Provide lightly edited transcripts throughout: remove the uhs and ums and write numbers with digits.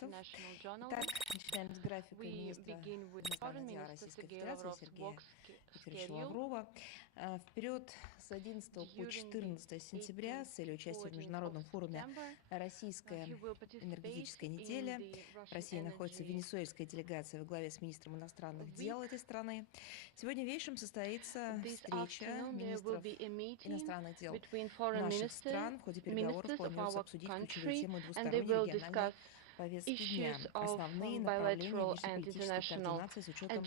international journalists. We begin with Foreign Minister Sergei Lavrov's work schedule. Вперед с 11 по 14 сентября с целью участия в Международном форуме «Российская энергетическая неделя». В России находится венесуэльская делегация во главе с министром иностранных дел этой страны. Сегодня вечером состоится встреча министров иностранных дел наших стран. В ходе переговоров планируется обсудить ключевые темы двусторонней региональной повестки дня, основные направления внешнеполитической координации с учетом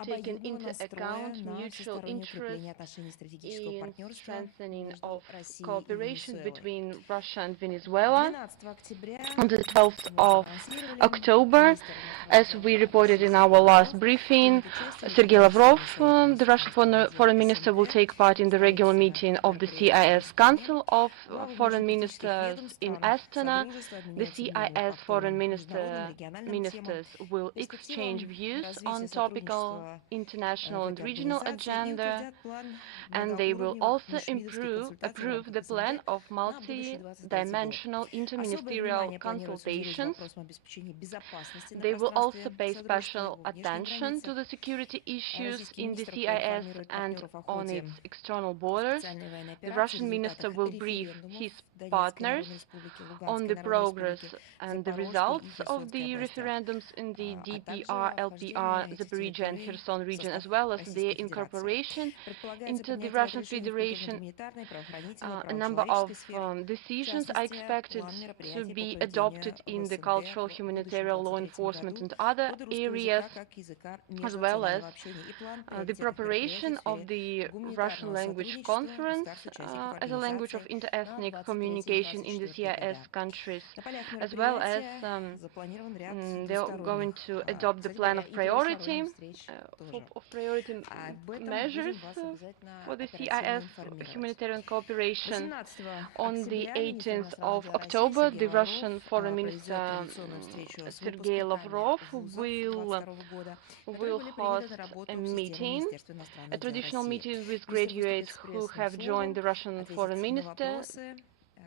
taking обоюдного into настроя account на mutual всестороннее interest укрепление отношений стратегического in партнерства strengthening между of Россией и cooperation Венесуэлой. between Russia and Venezuela. 12 октября On the 12th мы of анонсировали October, министр as иностранных we дел reported in России our Сергей last Лавров briefing, примет участие в Sergei ежегодном Lavrov, заседании Совета the Russian министров иностранных дел foreign minister, will СНГ, take part in the regular состоится meeting of the мероприятие в CIS Астане. Council of Главы Foreign внешнеполитических Ministers ведомств in стран Astana. Содружества The обменяются мнениями по CIS foreign актуальным международным и региональным темам, ministers will exchange перспективам views развития on topical сотрудничества international в and этой regional организации и agenda, утвердят план and they will многоуровневых also межвидовских консультаций в approve рамках the plan СНГ of на будущий 23 год. multi-dimensional Особое interministerial внимание планируется уделить consultations. вопросам обеспечения безопасности на They will also пространстве pay Содружества, special его внешних attention to границах. the security issues Российский in the министр CIS проинформирует and партнеров о on ходе its external borders. специальной военной The операции, Russian minister результатах will brief референдумов his в Донецкой partners Народной Республике, on Луганской the Народной progress Республике, and the Запорожской и results of Херсонской the областях, referendums in the а также DPR, о LPR, вхождении этих Zaporizhia and территорий Kherson в region, состав as well as their Российской Федерации. incorporation Предполагается into the принятие ряда Russian решений в Federation. культурно-гуманитарной, правоохранительной, A number of правоуправленческой сферах. В decisions are частности, expected план to мероприятий по be поведению adopted в in the СНГ cultural, в будущем humanitarian, law 23 enforcement году, and other годы русского areas, языка как языка as well as межнационального общения и план the приоритетных мероприятий preparation в of сфере the Russian гуманитарного language сотрудничества conference государств-участников as a language of организации на interethnic 23 и communication in the 24 CIS года. countries, На полях as well as мероприятия запланирован ряд they're going двусторонних, to adopt the кстати plan говоря, of и priority, двусторонних встреч тоже. of priority Об этом measures будем вас обязательно for the оперативно CIS информировать. humanitarian cooperation. 18 On the октября министр 18th иностранных of дел России October, Сергей the Лавров Russian Foreign проведет Minister традиционную встречу с Sergei выпускниками Lavrov вузов will 22 года, которые will были host приняты на a работу в систему meeting, Министерства a иностранных дел traditional России. meeting with Министр выступит graduates с who приветственным have joined словом, the Russian Foreign ответит на вопросы.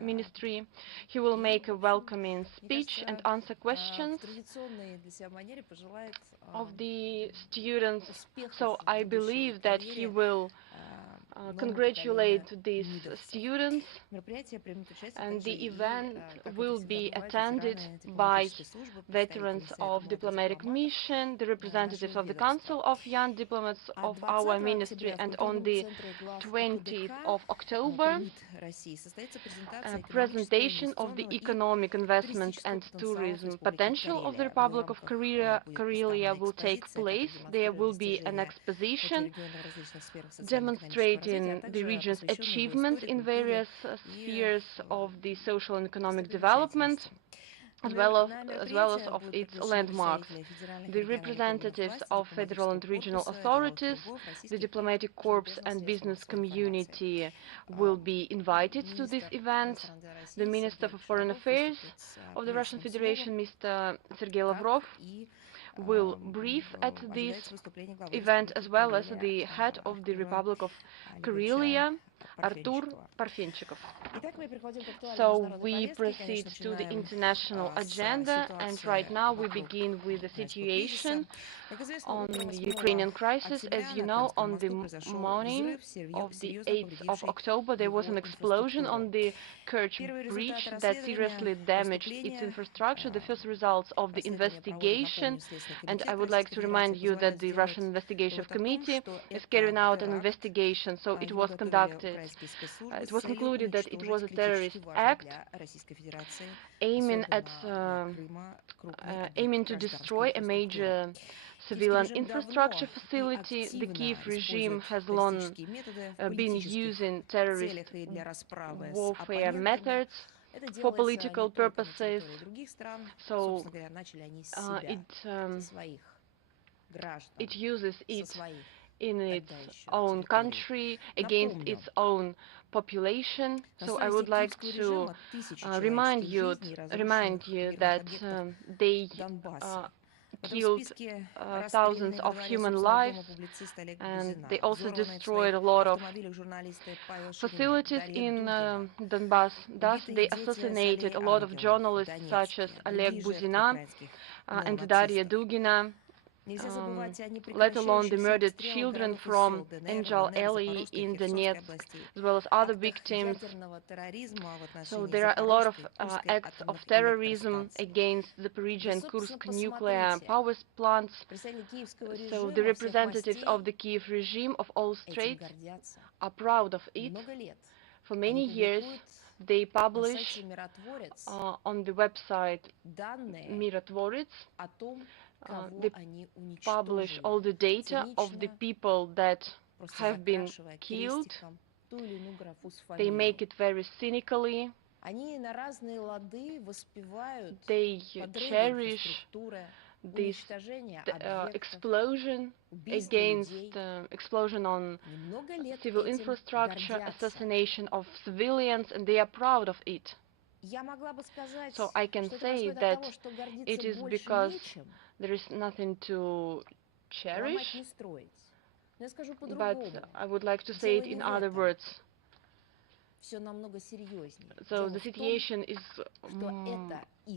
Ministry. He will И, make в a общем, welcoming мне speech and кажется, answer в questions традиционной для себя манере пожелает of the students. успехов So в I будущей believe that he карьере will новому congratulate поколению these мидовцев. students, Мероприятие примут участие and также the и, event как will это всегда be бывает, attended ветераны by дипломатической службы, представители veterans Совета of молодых diplomatic дипломатов mission, the representatives нашего of the ведомства. Council of Young Diplomats А of 20 our октября ministry, в and on культурном the центре глав 20th КДК of October, при МИД России состоится презентация экономического, presentation of the инвестиционного и economic investment туристического and потенциала tourism Республики potential of the Карелия. В ее Republic of рамках Korea, будет Karelia представлена will take экспозиция, которая place. There демонстрирует will be an достижения этого exposition региона в различных сферах социально-экономического развития, а demonstrating the также region's посвященная его achievements истории, in культуре various и spheres of the social and economic development, достопримечательности. as На well as мероприятие of будут its приглашены landmarks. представители федеральных и The региональных органов representatives власти, of federal дипломатического and regional корпуса, деловых authorities, кругов, the российских diplomatic служб corps and безопасности business массовой информации. community will be invited to this Министр event. иностранных дел The России Minister Сергей for Foreign Лавров Affairs выступит с of the Russian приветственным словом, Federation, Mr. Sergei как Lavrov, и will brief at this ожидается выступление главы event, Республики as well as Карелия the head of the Артура Republic of Олеговича Karelia, Artur Парфенчикова. Parfenchikov. Итак, мы переходим к актуальной So международной we повестке. proceed Конечно, to the начинаем international с agenda, and right ситуации now we вокруг begin with the украинского кризиса. situation Как известно, on утром the 8 Ukrainian crisis. As октября you на know, Крымском on the мосту произошел morning взрыв, of the серьезно 8th of повредивший October, there was его an explosion инфраструктуру. on the Kerch Первые Bridge результаты that расследования seriously damaged its преступления, infrastructure. The first results of the расследование проводит, investigation, напомню, Следственный and комитет I would like Российской to Федерации, remind you that позволяют the сделать Russian Investigation вывод о том, Committee что is это carrying out an теракт. investigation. So it Его was готовили conducted, украинские спецслужбы it с was целью concluded that it was уничтожить a критически terrorist важный act для Российской Федерации, aiming at особенно для Крыма, крупный объект aiming to гражданской destroy a инфраструктуры. major Киевский civilian режим давно infrastructure и facility. The активно Kiev regime использует has long террористические методы в been политических using terrorist целях и для расправы с warfare оппонентами. methods Это for делается не political только на purposes. территории других стран. So Собственно говоря, начали они с себя, со своих граждан, it uses со it своих in its тогда еще own территорий. country against Напомню, its own population. на So I совести would like киевского to режима тысячи remind человеческих you жизней и разрушенных мирных that объектов they Донбасса. killed thousands of human lives, and they also destroyed a lot of facilities in Donbass. Thus, they assassinated a lot of journalists such as Oleg Buzina and Daria Dugina, let alone the murdered children from Angel Alley in Donetsk, as well as other victims. So there are a lot of acts of terrorism against the Zaporizhzhia and Kursk nuclear power plants. So the representatives of the Kiev regime of all states are proud of it. For many years, they publish on the website Mirotvorets, they publish all the data of the people that have been killed. They make it very cynically. They cherish this explosion against explosion on civil infrastructure, assassination of civilians, and they are proud of it. So I can say that it is because there is nothing to cherish, but I would like to say it in other words. So the situation is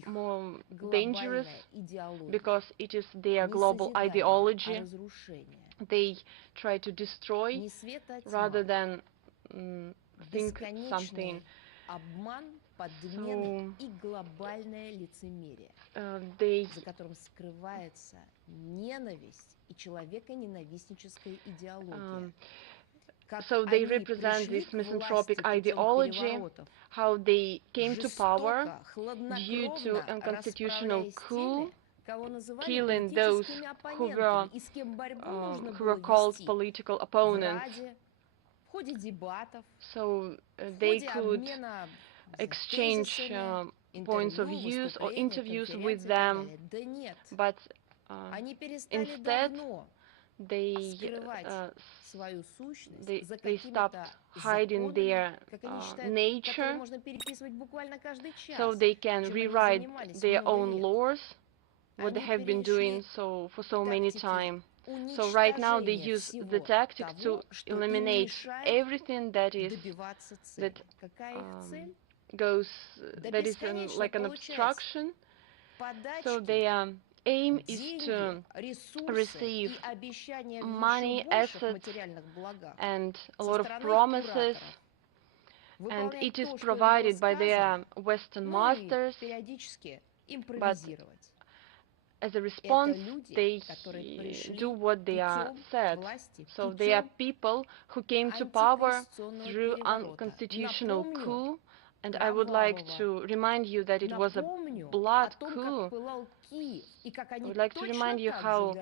more dangerous because it is their global ideology. They try to destroy rather than think something. So, they so they represent this misanthropic ideology, how they came to power due to a constitutional coup, killing those who were called political opponents. So they could exchange points of views or interviews with them, but instead they stopped hiding their nature, so they can rewrite their own laws, what they have been doing for so many time. So right now they use the tactic to eliminate everything that is like an obstruction. So their aim is to receive money, assets, and a lot of promises, and it is provided by their Western masters, but as a response, they do what they are said. So they are people who came to power through unconstitutional coup, and I would like to remind you that it was a blood coup. I would like to remind you how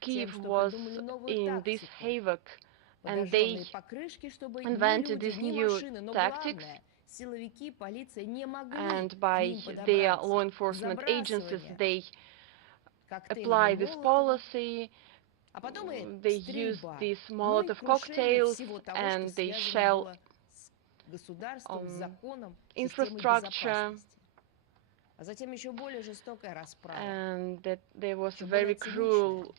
Kiev was in this havoc, and they invented these new tactics, and by their law enforcement agencies they apply this policy. They use these Molotov cocktails and they shell infrastructure, and that there was a very cruel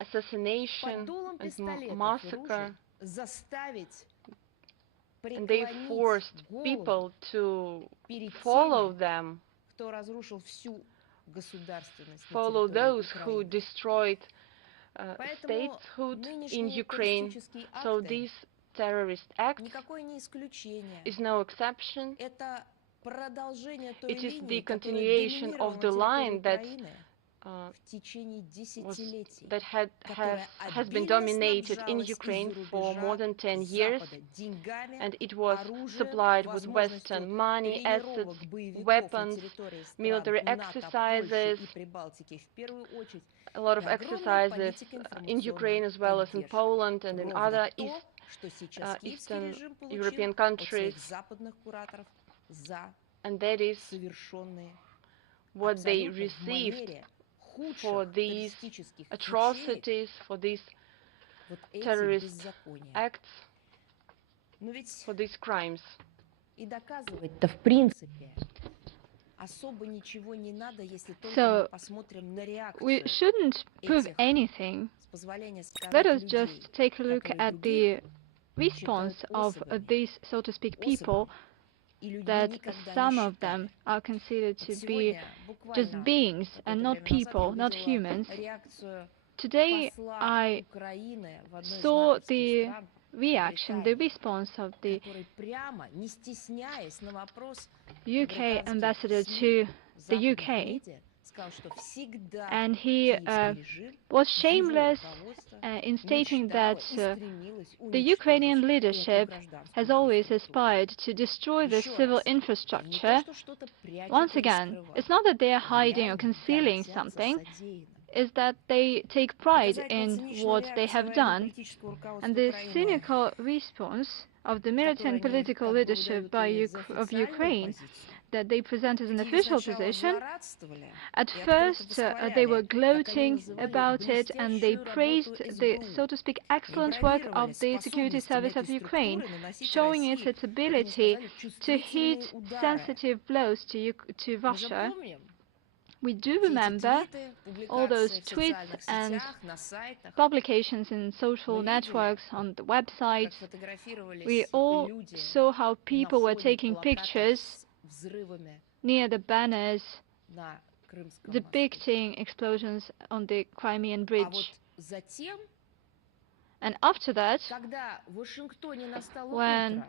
assassination and massacre, and they forced people to follow them, follow those who destroyed statehood in Ukraine. So this terrorist act is no exception. It is the continuation of the line that has been dominated in Ukraine for more than 10 years, and it was supplied with Western money, assets, weapons, military exercises, a lot of exercises in Ukraine as well as in Poland and in other Eastern European countries, and that is what they received for these atrocities, for these terrorist acts, for these crimes. So we shouldn't prove anything. Let us just take a look at the response of these, so to speak, people, that some of them are considered to be just beings and not people, not humans. Today I saw the reaction, the response of the UK ambassador to the UK, and he was shameless in stating that the Ukrainian leadership has always aspired to destroy the civil infrastructure. Once again, it's not that they are hiding or concealing something, is that they take pride in what they have done. And the cynical response of the military and political leadership of Ukraine that they present as an official position, at first they were gloating about it, and they praised the, so to speak, excellent work of the security service of Ukraine, showing its ability to hit sensitive blows to Russia. We do remember all those tweets and publications in social networks, on the websites. We all saw how people were taking pictures near the banners depicting explosions on the Crimean bridge. And after that, when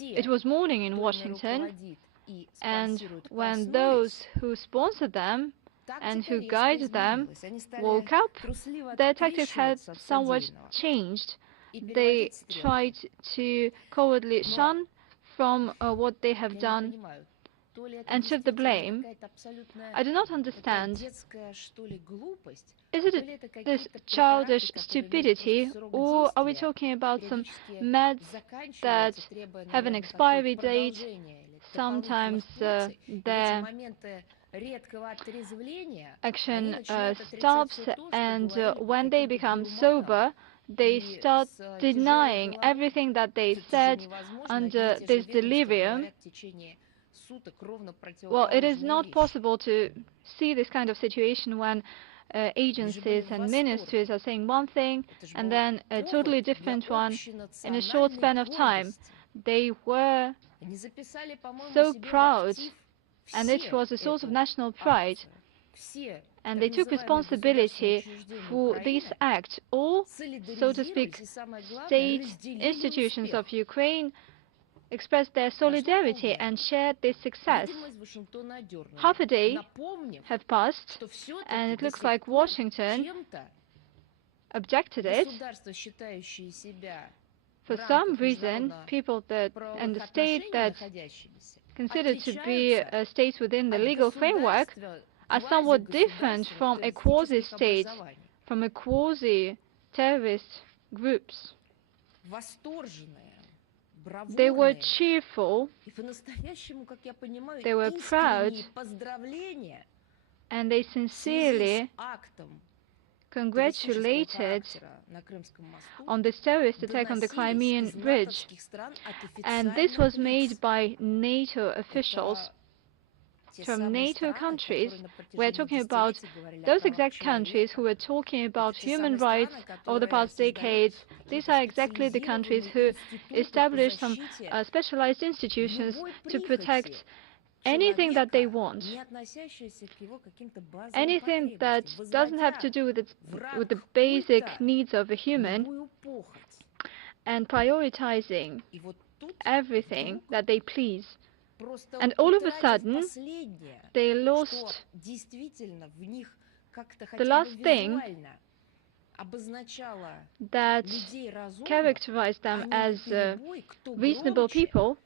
it was morning in Washington, and when those who sponsored them and who guided them woke up, their tactics had somewhat changed. They tried to cowardly shun from what they have done and shift the blame. I do not understand. Is it this childish stupidity, or are we talking about some meds that have an expiry date? Sometimes their action stops, and when they become sober, they start denying everything that they said under this delirium. Well, it is not possible to see this kind of situation when agencies and ministries are saying one thing and then a totally different one in a short span of time. They were so proud, and it was a source of national pride, and they took responsibility for this act. All, so to speak, state institutions of Ukraine expressed their solidarity and shared this success. Half a day have passed, and it looks like Washington objected it. For some reason, people that in the state that considered to be states within the legal framework are somewhat different from a quasi-state, from a quasi-terrorist groups. They were cheerful, they were proud, and they sincerely congratulated on this terrorist attack on the Crimean bridge. And this was made by NATO officials from NATO countries. We're talking about those exact countries who were talking about human rights over the past decades. These are exactly the countries who established some specialized institutions to protect anything that they want, anything that doesn't have to do with the basic needs of a human, and prioritizing everything that they please. And all of a sudden, they lost the last thing that characterized them as reasonable people.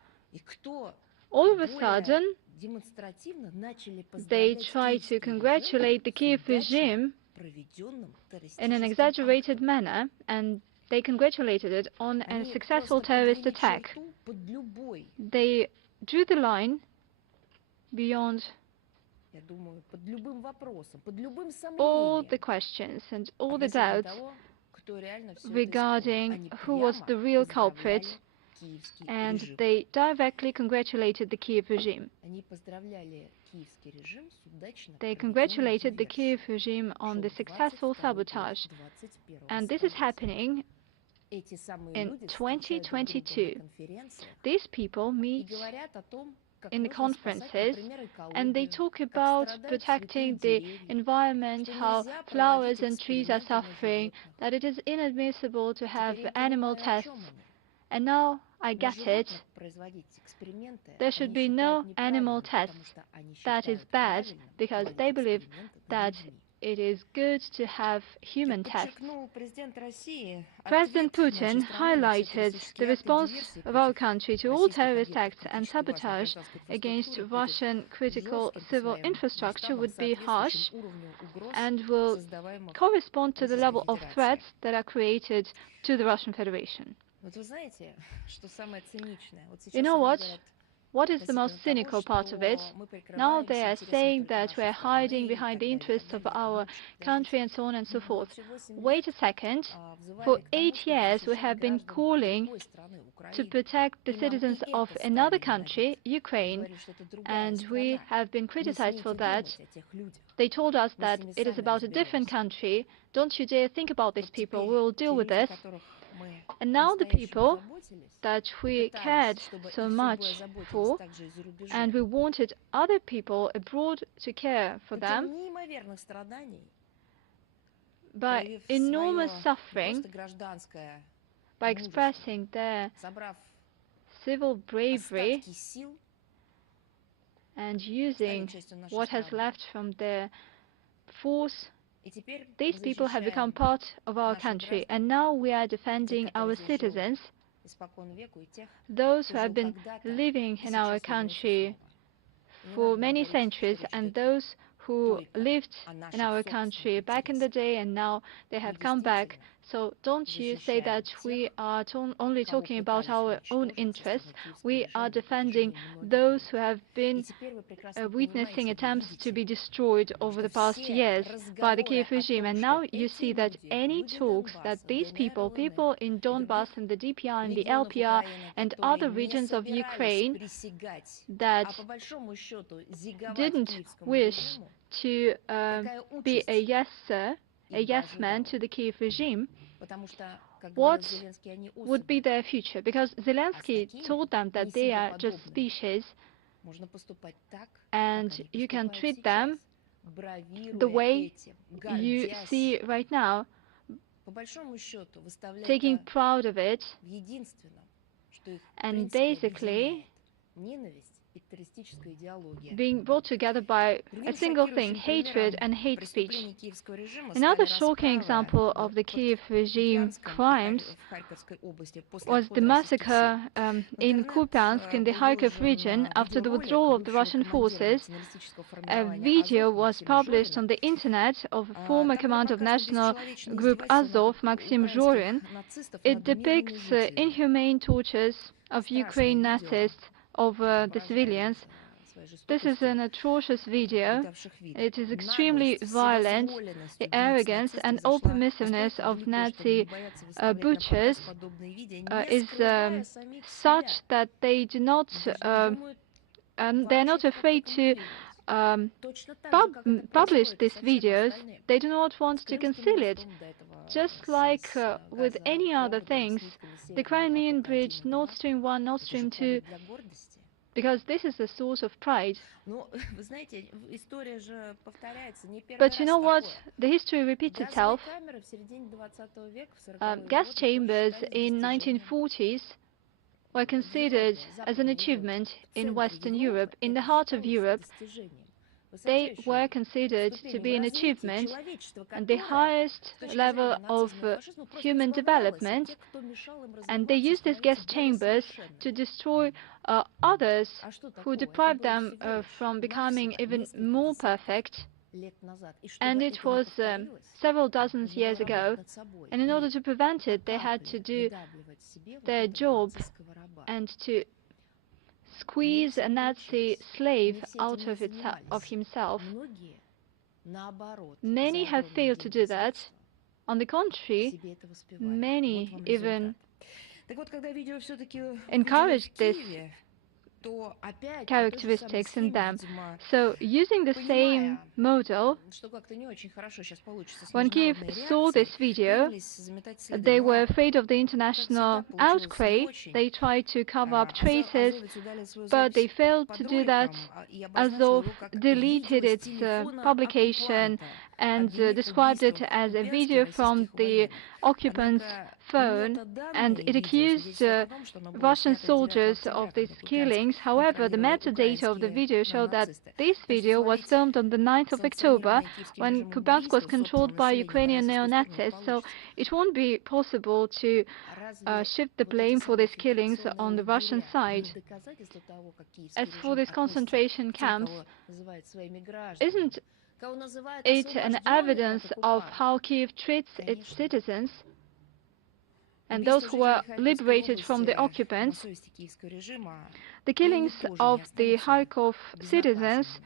All of a sudden, they try to congratulate the Kiev regime in an exaggerated manner, and they congratulated it on a successful terrorist attack. They drew the line beyond all the questions and all the doubts regarding who was the real culprit and they directly congratulated the Kiev regime. They congratulated the Kiev regime on the successful sabotage, and this is happening in 2022. These people meet in the conferences and they talk about protecting the environment, how flowers and trees are suffering, that it is inadmissible to have animal tests. And now I get it. There should be no animal tests. That is bad because they believe that it is good to have human tests. President Putin highlighted the response of our country to all terrorist acts and sabotage against Russian critical civil infrastructure would be harsh and will correspond to the level of threats that are created to the Russian Federation. You know what? What is the most cynical part of it? Now they are saying that we are hiding behind the interests of our country and so on and so forth. Wait a second. For 8 years we have been calling to protect the citizens of another country, Ukraine, and we have been criticized for that. They told us that it is about a different country. Don't you dare think about these people. We will deal with this. And now the people that we cared so much for, and we wanted other people abroad to care for them, by enormous suffering, by expressing their civil bravery and using what has left from their force, these people have become part of our country, and now we are defending our citizens, those who have been living in our country for many centuries, and those who lived in our country back in the day and now they have come back. So don't you say that we are only talking about our own interests. We are defending those who have been witnessing attempts to be destroyed over the past years by the Kiev regime. And now you see that any talks that these people in Donbass and the DPR and the LPR and other regions of Ukraine that didn't wish to be a yes sir, a yes man to the Kiev regime, what would be their future? Because Zelensky told them that they are just species and you can treat them the way you see right now, taking proud of it, and basically being brought together by a single thing, hatred and hate speech. Another shocking example of the Kiev regime crimes was the massacre in Kupiansk in the Kharkiv region after the withdrawal of the Russian forces. A video was published on the internet of a former commander of National Group Azov, Maxim Zhorin. It depicts inhumane tortures of Ukraine Nazists over the civilians. This is an atrocious video. It is extremely violent. The arrogance and all permissiveness of Nazi butchers is such that they do not, they're not afraid to publish these videos. They do not want to conceal it. Just like with any other things, the Crimean Bridge, Nord Stream 1, Nord Stream 2, because this is the source of pride. But you know what? The history repeats itself. Gas chambers in 1940s were considered as an achievement in Western Europe, in the heart of Europe. They were considered to be an achievement and the highest level of human development, and they used these gas chambers to destroy others who deprived them from becoming even more perfect. And it was several dozens years ago, and in order to prevent it, they had to do their job and to squeeze a Nazi slave out of himself. Many have failed to do that. On the contrary, many even encourage these characteristics in them. So using the same model, when Kiev saw this video, they were afraid of the international outcry. They tried to cover up traces, but they failed to do that. Azov deleted its publication and described it as a video from the occupant's phone, and it accused Russian soldiers of these killings. However, the metadata of the video showed that this video was filmed on the 9th of October when Kupiansk was controlled by Ukrainian neo-Nazis, so it won't be possible to shift the blame for these killings on the Russian side. As for these concentration camps, isn't it an evidence of how Kiev treats its citizens and those who were liberated from the occupants? The killings of the Kharkov citizens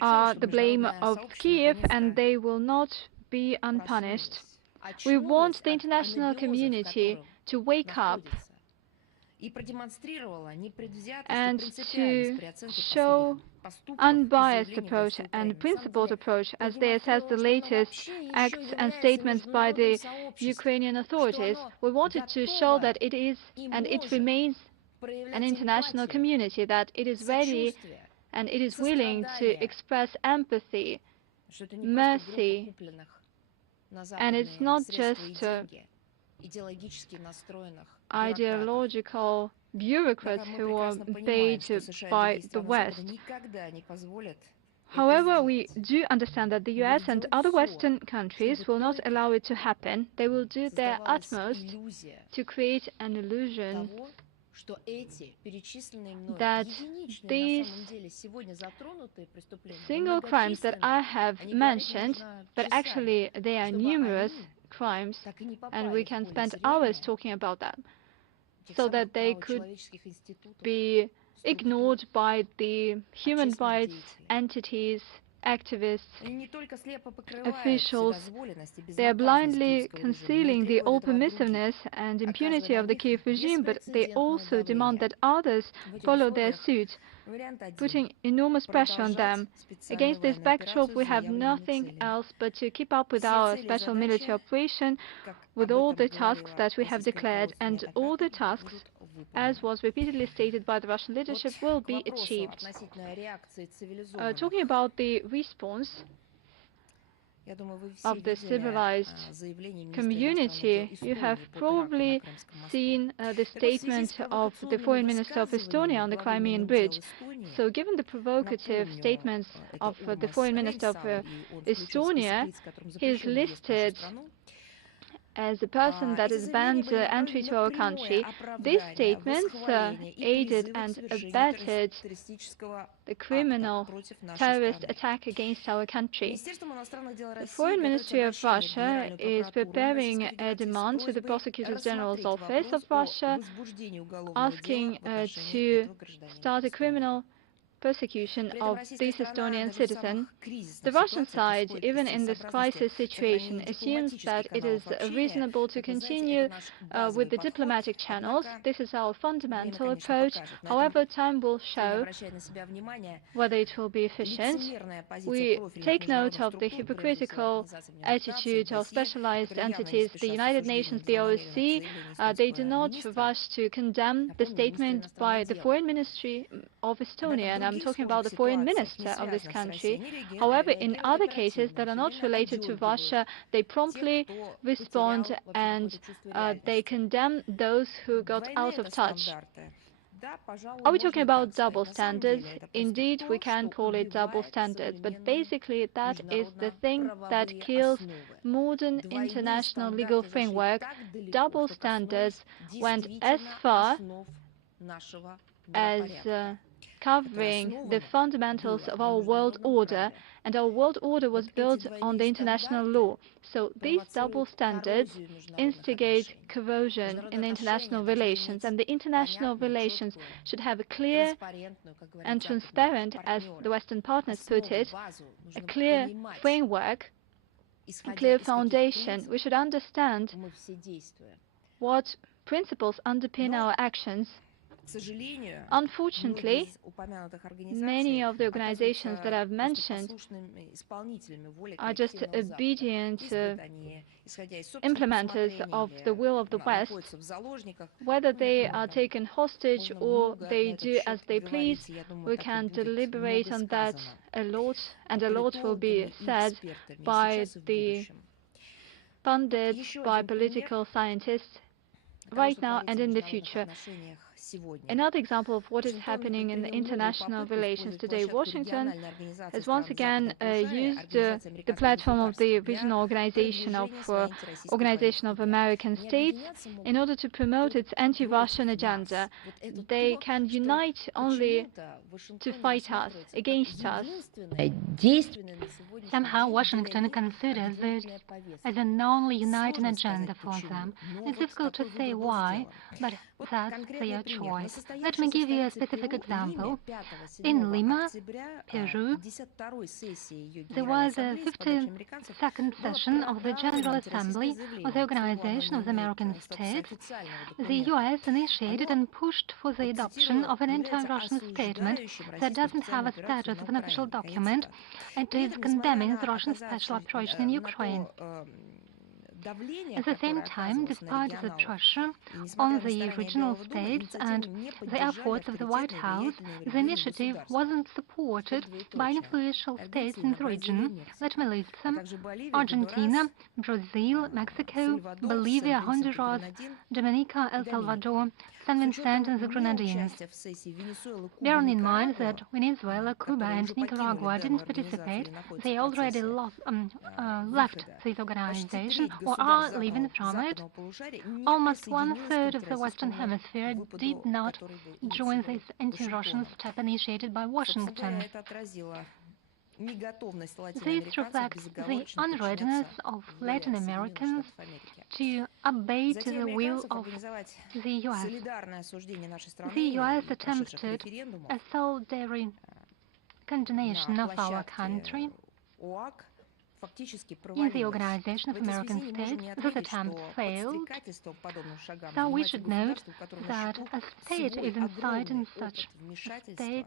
are the blame of Kiev, and they will not be unpunished. We want the international community to wake up and to show unbiased approach and principled approach as they assess the latest acts and statements by the Ukrainian authorities. We wanted to show that it is and it remains an international community, that it is ready and it is willing to express empathy, mercy, and it's not just ideological bureaucrats who are paid by the West. However, we do understand that the US and other Western countries will not allow it to happen. They will do their utmost to create an illusion that these single crimes that I have mentioned, but actually they are numerous crimes, and we can spend hours talking about them, so that they could be ignored by the human rights entities, activists, officials. They are blindly concealing the all permissiveness and impunity of the Kiev regime, but they also demand that others follow their suit, putting enormous pressure on them. Against this backdrop, we have nothing else but to keep up with our special military operation, with all the tasks that we have declared, and all the tasks, as was repeatedly stated by the Russian leadership, will be achieved. Talking about the response of the civilized community, you have probably seen the statement of the Foreign Minister of Estonia on the Crimean Bridge. So given the provocative statements of the Foreign Minister of Estonia, he is listed as a person that is banned entry to our country. These statements aided and abetted the criminal terrorist attack against our country. The Foreign Ministry of Russia is preparing a demand to the Prosecutor General's Office of Russia, asking to start a criminal persecution of this Estonian citizen. The Russian side, even in this crisis situation, assumes that it is reasonable to continue with the diplomatic channels. This is our fundamental approach. However, time will show whether it will be efficient. We take note of the hypocritical attitude of specialized entities, the United Nations, the OSCE. They do not rush to condemn the statement by the Foreign Ministry of Estonia, and I'm talking about the Foreign Minister of this country. However, in other cases that are not related to Russia, they promptly respond and they condemn those who got out of touch. Are we talking about double standards? Indeed, we can call it double standards, but basically that is the thing that kills modern international legal framework. Double standards went as far as covering the fundamentals of our world order, and our world order was built on the international law. So these double standards instigate corrosion in the international relations, and the international relations should have a clear and transparent, as the Western partners put it, a clear framework, a clear foundation. We should understand what principles underpin our actions. Unfortunately, many of the organizations that I've mentioned are just obedient implementers of the will of the West. Whether they are taken hostage or they do as they please, we can deliberate on that a lot, and a lot will be said by the pundits, by political scientists, right now and in the future. Another example of what is happening in international relations today, Washington has once again used the platform of the Regional Organization of American States in order to promote its anti-Russian agenda. They can unite only to fight us, against us. Somehow Washington considers it as an only uniting agenda for them. It's difficult to say why, but that's their choice. Let me give you a specific example. In Lima, Peru, there was a 52nd session of the General Assembly of the Organization of the American States. The U.S. initiated and pushed for the adoption of an anti-Russian statement that doesn't have a status of an official document. It is condemning the Russian special operation in Ukraine. At the same time, despite the pressure on the regional states and the efforts of the White House, the initiative wasn't supported by influential states in the region. Let me list them: Argentina, Brazil, Mexico, Bolivia, Honduras, Dominica, El Salvador, San Vincent and the Grenadines. Bearing in mind that Venezuela, Cuba and Nicaragua didn't participate, they already left this organization or are leaving from it. Almost 1/3 of the Western Hemisphere did not join this anti-Russian step initiated by Washington. This reflects the unreadiness of Latin Americans to obey to the will of the U.S. The U.S. attempted a solidary condemnation of our country in the Organization of American States. This attempt failed, so we should note that a state is inside in such state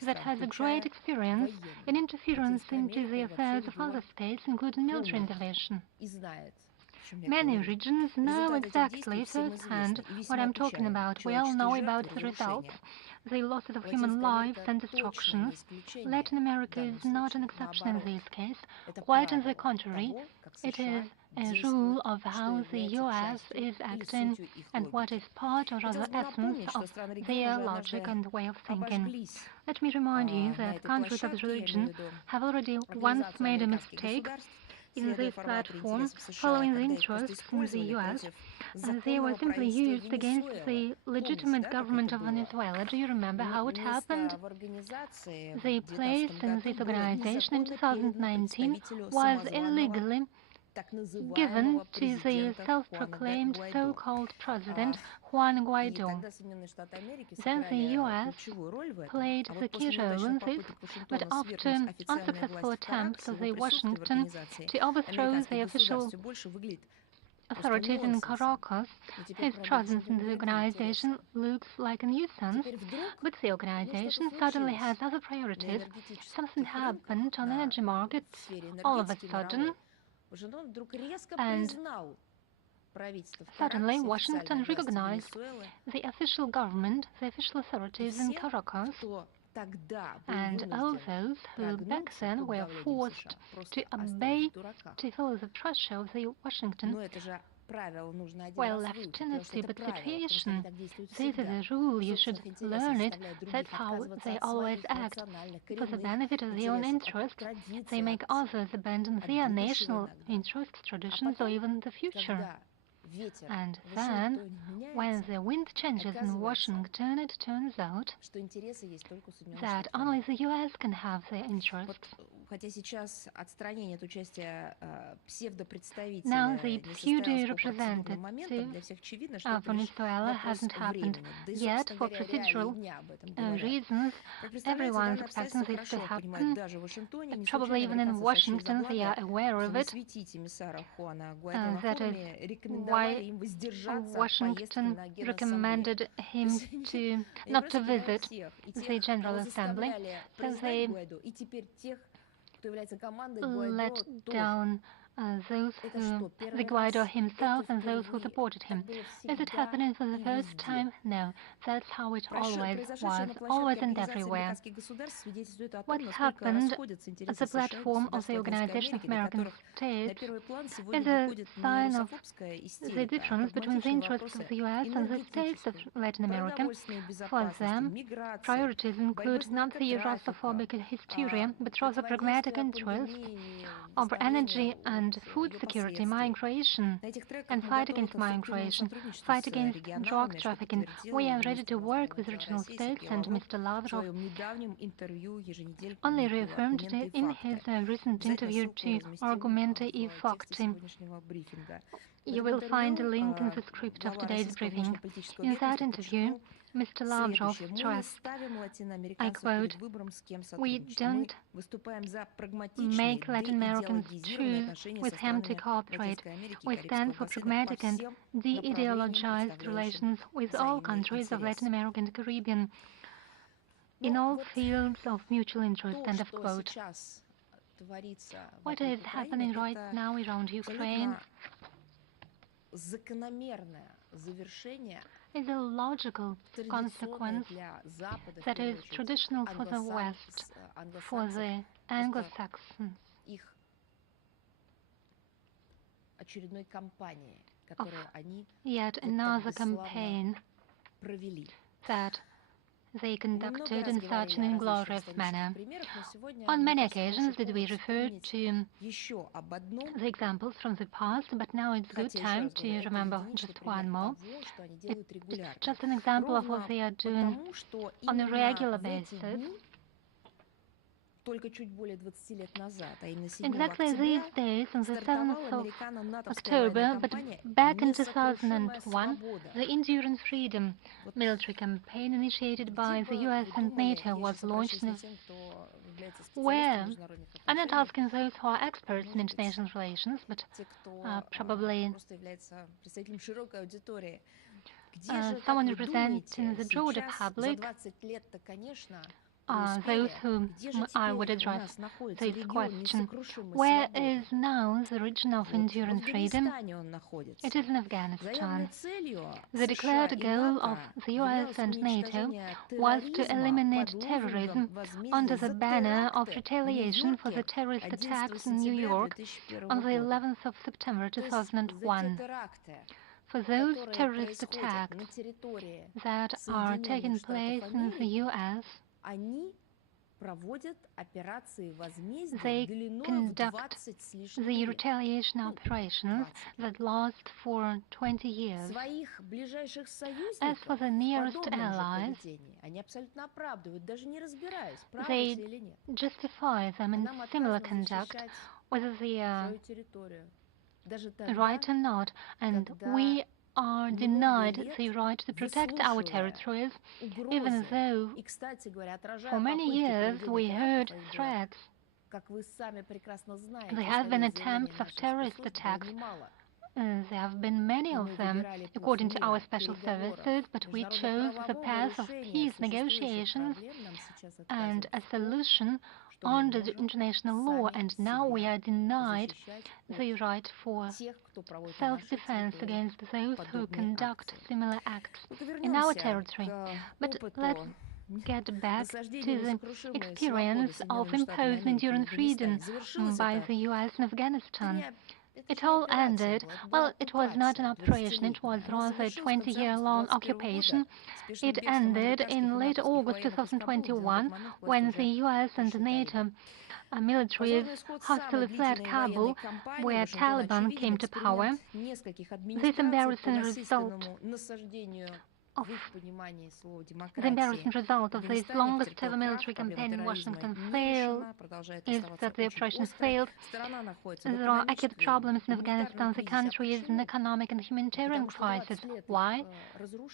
that has a great experience in interference into the affairs of other states, including military intervention. Many regions know exactly firsthand what I'm talking about. We all know about the results, the losses of human lives and destructions. Latin America is not an exception in this case. Quite on the contrary, it is a rule of how the U.S. is acting and what is part or rather essence of their logic and way of thinking. Let me remind you that countries of the region have already once made a mistake in this platform, following the interests in the U.S. They were simply used against the legitimate government of Venezuela. Do you remember how it happened? The place in this organization in 2019 was illegally given to the self-proclaimed so-called president Juan Guaido. Then the U.S. played the key role in this, but after unsuccessful attempts of Washington to overthrow the official authorities in Caracas, his presence in the organization looks like a nuisance, but the organization suddenly has other priorities. Something happened on the energy markets all of a sudden, and suddenly Washington recognized the official government, the official authorities in Caracas, and all those who back then were forced to obey, to follow the pressure of the Washington, were left in a stupid situation. This is a rule, you should learn it. That's how they always act. For the benefit of their own interests, they make others abandon their national interests, traditions, or even the future. And then, when the wind changes in Washington, it turns out that only the U.S. can have their interests. Now the pseudo-representative Venezuela hasn't happened yet for procedural reasons. Everyone's expecting this to happen. Probably even in Washington they are aware of it. That is why Washington recommended him not to visit the General Assembly. So they let down those who, the Guaido himself and those who supported him. Is it happening for the first time? No. That's how it always was, always and everywhere. What happened at the platform of the Organization of American States is a sign of the difference between the interests of the US and the states of Latin America. For them, priorities include not the Russophobic hysteria, but rather pragmatic interests over energy and food security, migration, and fight against migration, fight against drug trafficking. We are ready to work with regional states, and Mr. Lavrov only reaffirmed it in his recent interview to Argumente и Факты. You will find a link in the script of today's briefing. In that interview, Mr. Lavrov stressed, I quote, "We don't make Latin Americans choose with whom to cooperate. We stand for pragmatic and de-ideologized relations with all countries of Latin America and the Caribbean in all fields of mutual interest." End of quote. What is happening right now around Ukraine is a logical consequence that is traditional for the West, for the Anglo-Saxons, of yet another campaign that they conducted in such an inglorious manner. On many occasions did we refer to the examples from the past, but now it's a good time to remember just one more. It's just an example of what they are doing on a regular basis. Exactly these days, on the 7th of October, but back in 2001, the Enduring Freedom military campaign initiated by the US and NATO was launched, where I'm not asking those who are experts in international relations, but probably someone representing the broader public, those whom I would address this question. Where is now the region of enduring freedom? It is in Afghanistan. The declared goal of the US and NATO was to eliminate terrorism under the banner of retaliation for the terrorist attacks in New York on the 11th of September 2001. For those terrorist attacks that are taking place in the US, they conduct the retaliation operations that last for 20 years. As for the nearest allies, they justify them in similar conduct, whether they are right or not, and we are denied the right to protect our territories, even though for many years we heard threats. There have been attempts of terrorist attacks. There have been many of them, according to our special services, but we chose the path of peace negotiations and a solution under the international law, and now we are denied the right for self-defense against those who conduct similar acts in our territory. But let's get back to the experience of imposed enduring freedom by the US in Afghanistan. It all ended, well, it was not an operation, it was rather a 20-year-long occupation. It ended in late August 2021, when the US and NATO militaries hastily fled Kabul, where Taliban came to power. This embarrassing result of the embarrassing result of this longest ever military campaign in Washington is that the operation failed. There are acute problems in Afghanistan. The country is in economic and humanitarian crisis. Why?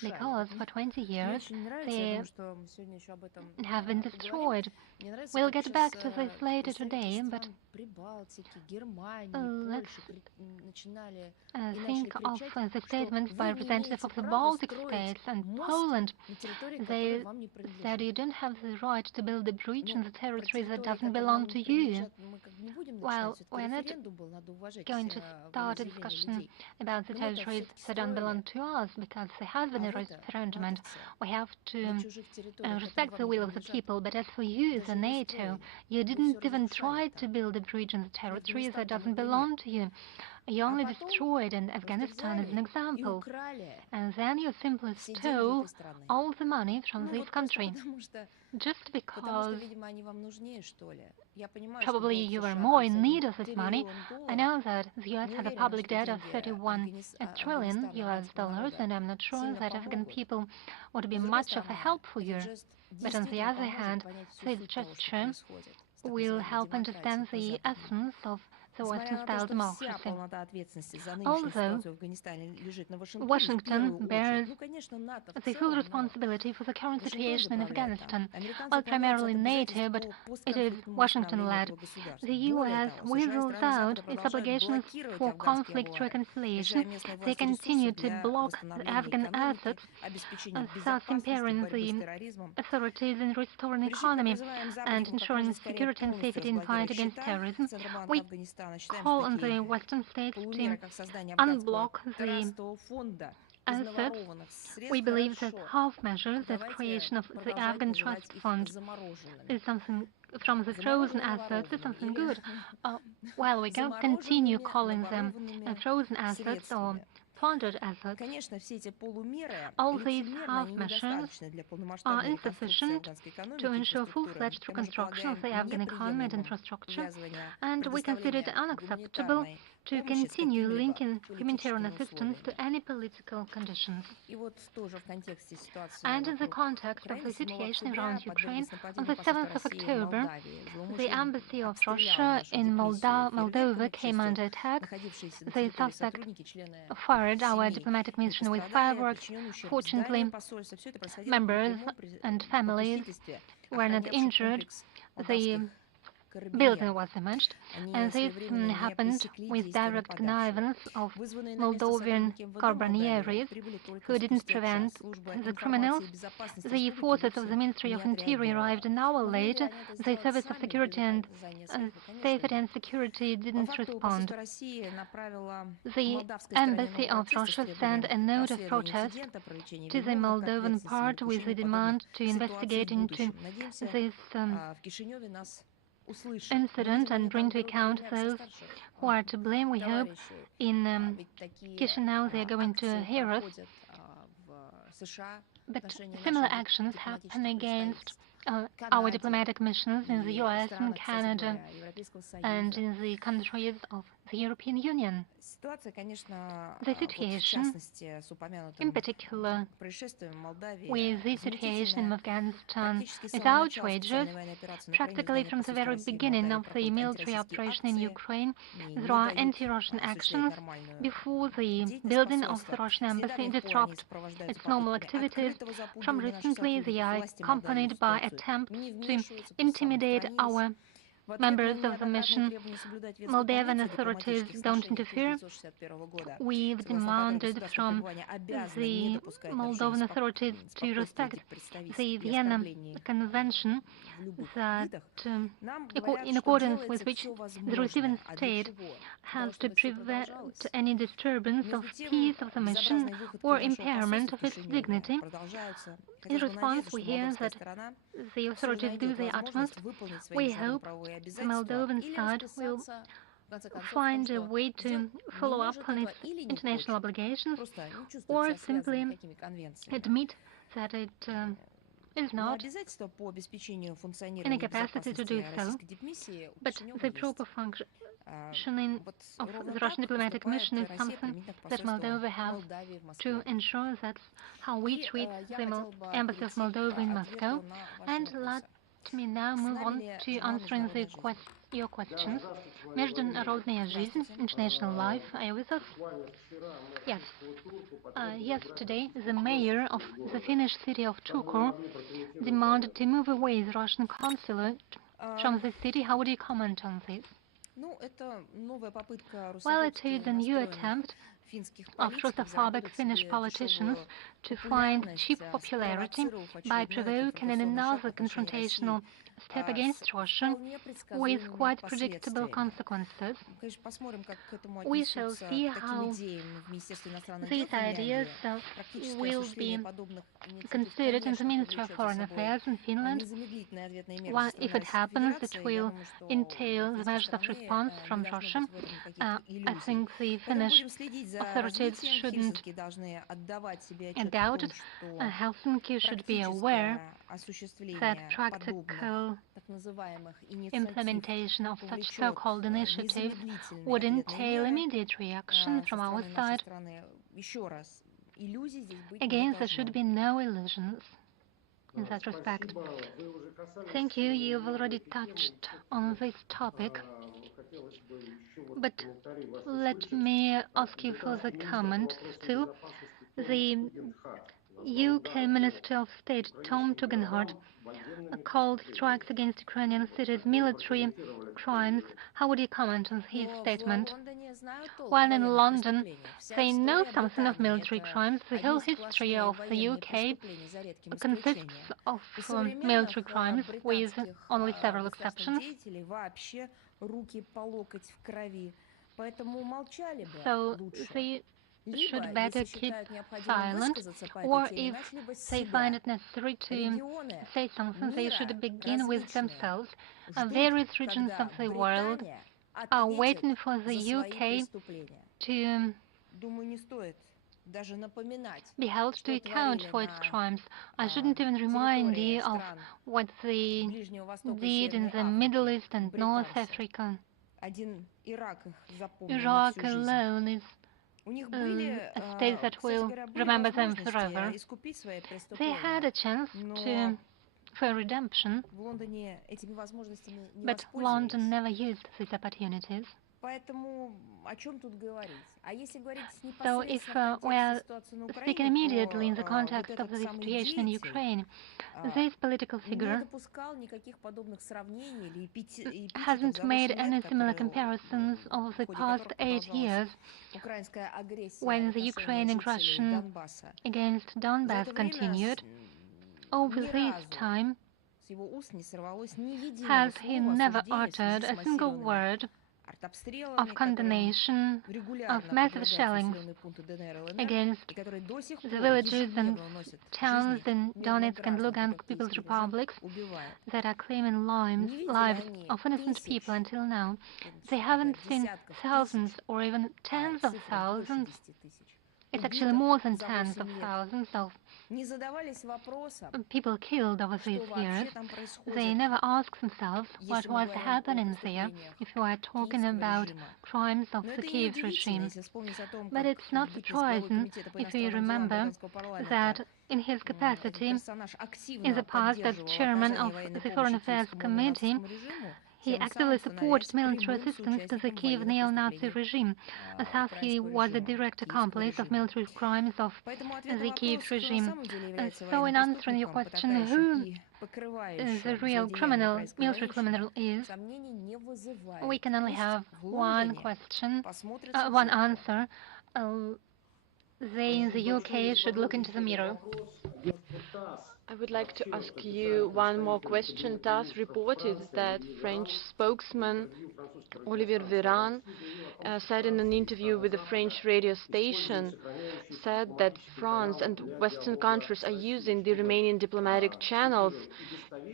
Because for 20 years they have been destroyed. We'll get back to this later today, but let's think of the statements by representatives of the Baltic states and Poland. They said you don't have the right to build a breach in the territory that doesn't belong to you. Well, we're not going to start a discussion about the territories that don't belong to us, because there has been a referendum. We have to respect the will of the people. But as for you, the NATO, you didn't even try to build a breach in the territory that doesn't belong to you. You only destroyed in Afghanistan as an example. And then you simply stole all the money from this country. Just because probably you were more in need of this money. I know that the US has a public debt of 31 trillion US dollars, and I'm not sure that Afghan people would be much of a help for you. But on the other hand, this gesture will help understand the essence of the Western-style democracy. Although Washington bears the full responsibility for the current situation in Afghanistan, well, primarily NATO, but it is Washington-led. The U.S. weasels out its obligations for conflict reconciliation. They continue to block the Afghan assets, thus impairing the authorities in restoring the economy and ensuring security and safety in fight against terrorism. We call on the Western states to unblock the assets. We believe that half measures, that creation of the Afghan Trust Fund, is something from the frozen assets, is something good. Well, we can continue calling them frozen assets or plundered assets. All these half measures are insufficient to ensure full-fledged reconstruction of the Afghan economy and infrastructure, and we consider it unacceptable to continue linking humanitarian assistance to any political conditions. And in the context of the situation around Ukraine, on the 7th of October, the embassy of Russia in Moldova came under attack. The suspect fired our diplomatic mission with fireworks. Fortunately, members and families were not injured. The building was damaged, and this happened with direct connivance of Moldovan carabiniers, who didn't prevent the criminals. The forces of the Ministry of Interior arrived an hour later. The Service of Security and Safety and Security didn't respond. The Embassy of Russia sent a note of protest to the Moldovan part with the demand to investigate into this incident and bring to account those who are to blame. We hope in Chisinau they are going to hear us. But similar actions happen against our diplomatic missions in the US and Canada and in the countries of the European Union. The situation, in particular with the situation in Afghanistan, is outrageous. Practically from the very beginning of the military operation in Ukraine, there are anti-Russian actions before the building of the Russian embassy disrupt its normal activities. From recently, they are accompanied by attempts to intimidate our members of the mission. Moldovan authorities don't interfere. We've demanded from the Moldovan authorities to respect the Vienna Convention, that in accordance with which the receiving state has to prevent any disturbance of peace of the mission or impairment of its dignity. In response, we hear that the authorities do their utmost. We hope the Moldovan side will find a way to follow up on its international obligations, or simply admit that it is not in a capacity to do so, but the proper functioning of the Russian diplomatic mission is something that Moldova has to ensure. That's how we treat the Embassy of Moldova in Moscow. And let me now move on to answering your questions. Международная жизнь, international life, are you with us? Yes. Yesterday, the mayor of the Finnish city of Turku demanded to move away the Russian consulate from the city. How would you comment on this? Well, it is a new attempt of Russophobic Finnish politicians to find cheap popularity by provoking another confrontational step against Russia with quite predictable consequences. We shall see how these ideas will be considered in the Ministry of Foreign Affairs in Finland. If it happens, it will entail the measures of response from Russia. I think the Finnish authorities shouldn't doubt it. Helsinki should be aware that practical implementation of such so-called initiatives would entail immediate reaction from our side. Again, there should be no illusions in that respect. Thank you. You've already touched on this topic, but let me ask you for the comment still. The UK Minister of State Tom Tugendhat called strikes against Ukrainian cities military crimes. How would you comment on his statement? While in London, they know something of military crimes. The whole history of the UK consists of military crimes, with only several exceptions. So they should better keep silent, or if they find it necessary to say something, they should begin with themselves. Various regions of the world are waiting for the UK to be held to account for its crimes. I shouldn't even remind you of what they did in the Middle East and North Africa. Iraq alone is a state that will remember them forever. They had a chance for redemption, but London never used these opportunities. So if we are speaking immediately in the context of the situation in Ukraine, this political figure hasn't made any similar comparisons over the past 8 years when the Ukraine aggression against Donbass continued. Over this time, has he never uttered a single word of condemnation of massive shellings against the villages and towns in Donetsk and Lugansk People's Republics that are claiming lives of innocent people until now. They haven't seen thousands or even tens of thousands. It's actually more than tens of thousands of people killed over these years. They never ask themselves what was happening there if you are talking about crimes of the Kiev regime. But it's not surprising if you remember that in his capacity in the past as chairman of the Foreign Affairs Committee, he actively supported military assistance to the Kiev neo-Nazi regime. Thus, he was a direct accomplice of military crimes of the Kiev regime. So, in answering your question, who the real military criminal is, we can only have one answer. They in the UK should look into the mirror. I would like to ask you one more question. TASS reported that French spokesman Olivier Véran said in an interview with a French radio station, said that France and Western countries are using the Romanian diplomatic channels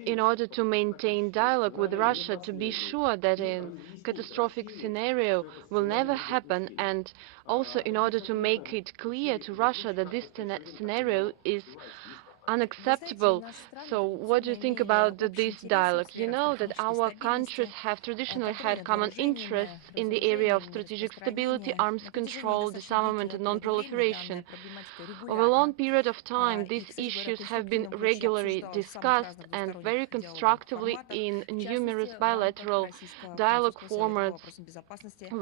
in order to maintain dialogue with Russia to be sure that a catastrophic scenario will never happen, and also in order to make it clear to Russia that this scenario is unacceptable. So what do you think about this dialogue? You know that our countries have traditionally had common interests in the area of strategic stability, arms control, disarmament and non-proliferation. Over a long period of time, these issues have been regularly discussed and very constructively in numerous bilateral dialogue formats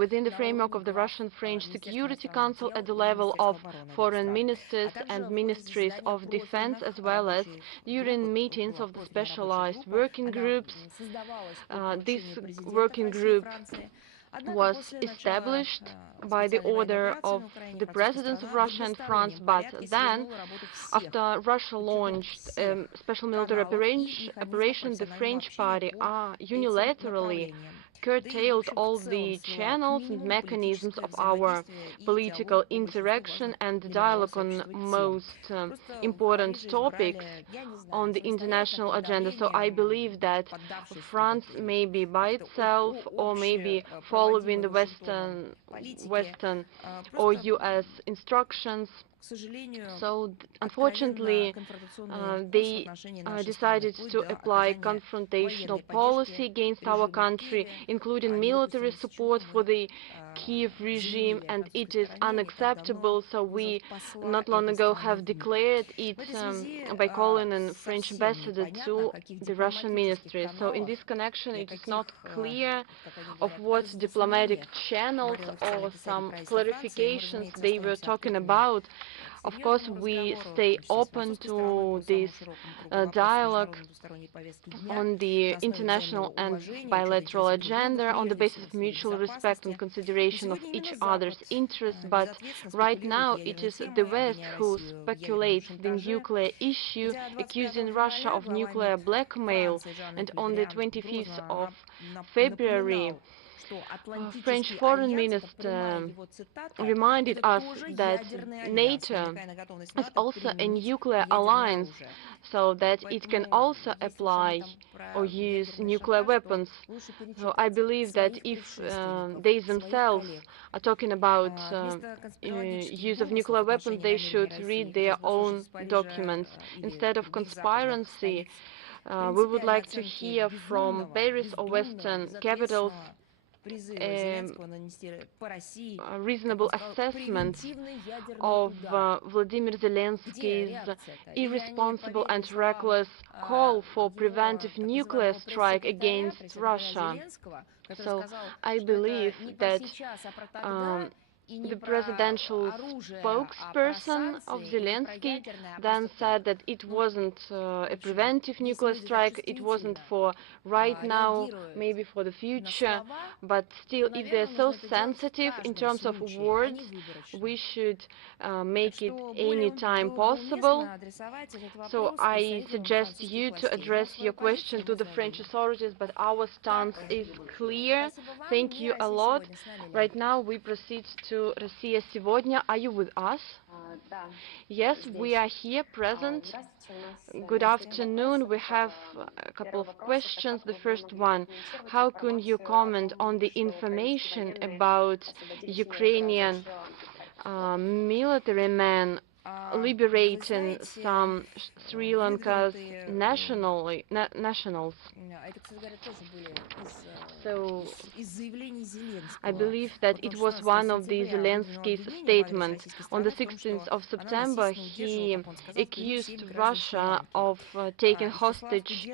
within the framework of the Russian-French Security Council at the level of foreign ministers and ministries of defense, as well as during meetings of the specialized working groups. This working group was established by the order of the presidents of Russia and France, but then, after Russia launched a special military operation, the French party unilaterally curtailed all the channels and mechanisms of our political interaction and dialogue on most important topics on the international agenda. So I believe that France may be by itself or maybe following the Western or US instructions. So unfortunately, they decided to apply confrontational policy against our country, including military support for the Kiev regime, and it is unacceptable. So we not long ago have declared it by calling a French ambassador to the Russian ministry. So in this connection, it is not clear of what diplomatic channels or some clarifications they were talking about. Of course, we stay open to this dialogue on the international and bilateral agenda on the basis of mutual respect and consideration of each other's interests, but right now it is the West who speculates the nuclear issue, accusing Russia of nuclear blackmail, and on the 25th of February, French foreign minister reminded us that NATO is also a nuclear alliance, so that it can also apply or use nuclear weapons. So I believe that if they themselves are talking about use of nuclear weapons, they should read their own documents. Instead of conspiracy, we would like to hear from Paris or Western capitals a reasonable assessment of Vladimir Zelensky's irresponsible and reckless call for preventive nuclear strike against Russia. So I believe that the presidential spokesperson of Zelensky then said that it wasn't a preventive nuclear strike, it wasn't for right now, maybe for the future, but still, if they're so sensitive in terms of words, we should make it any time possible. So I suggest you to address your question to the French authorities, but our stance is clear. Thank you a lot. Right now we proceed to Россия сегодня. Are you with us? Yes, we are here present. Good afternoon. We have a couple of questions. The first one, how can you comment on the information about Ukrainian military men liberating some Sri Lanka's nationals? So I believe that it was one of the Zelensky's statements. On the 16th of September, he accused Russia of taking hostage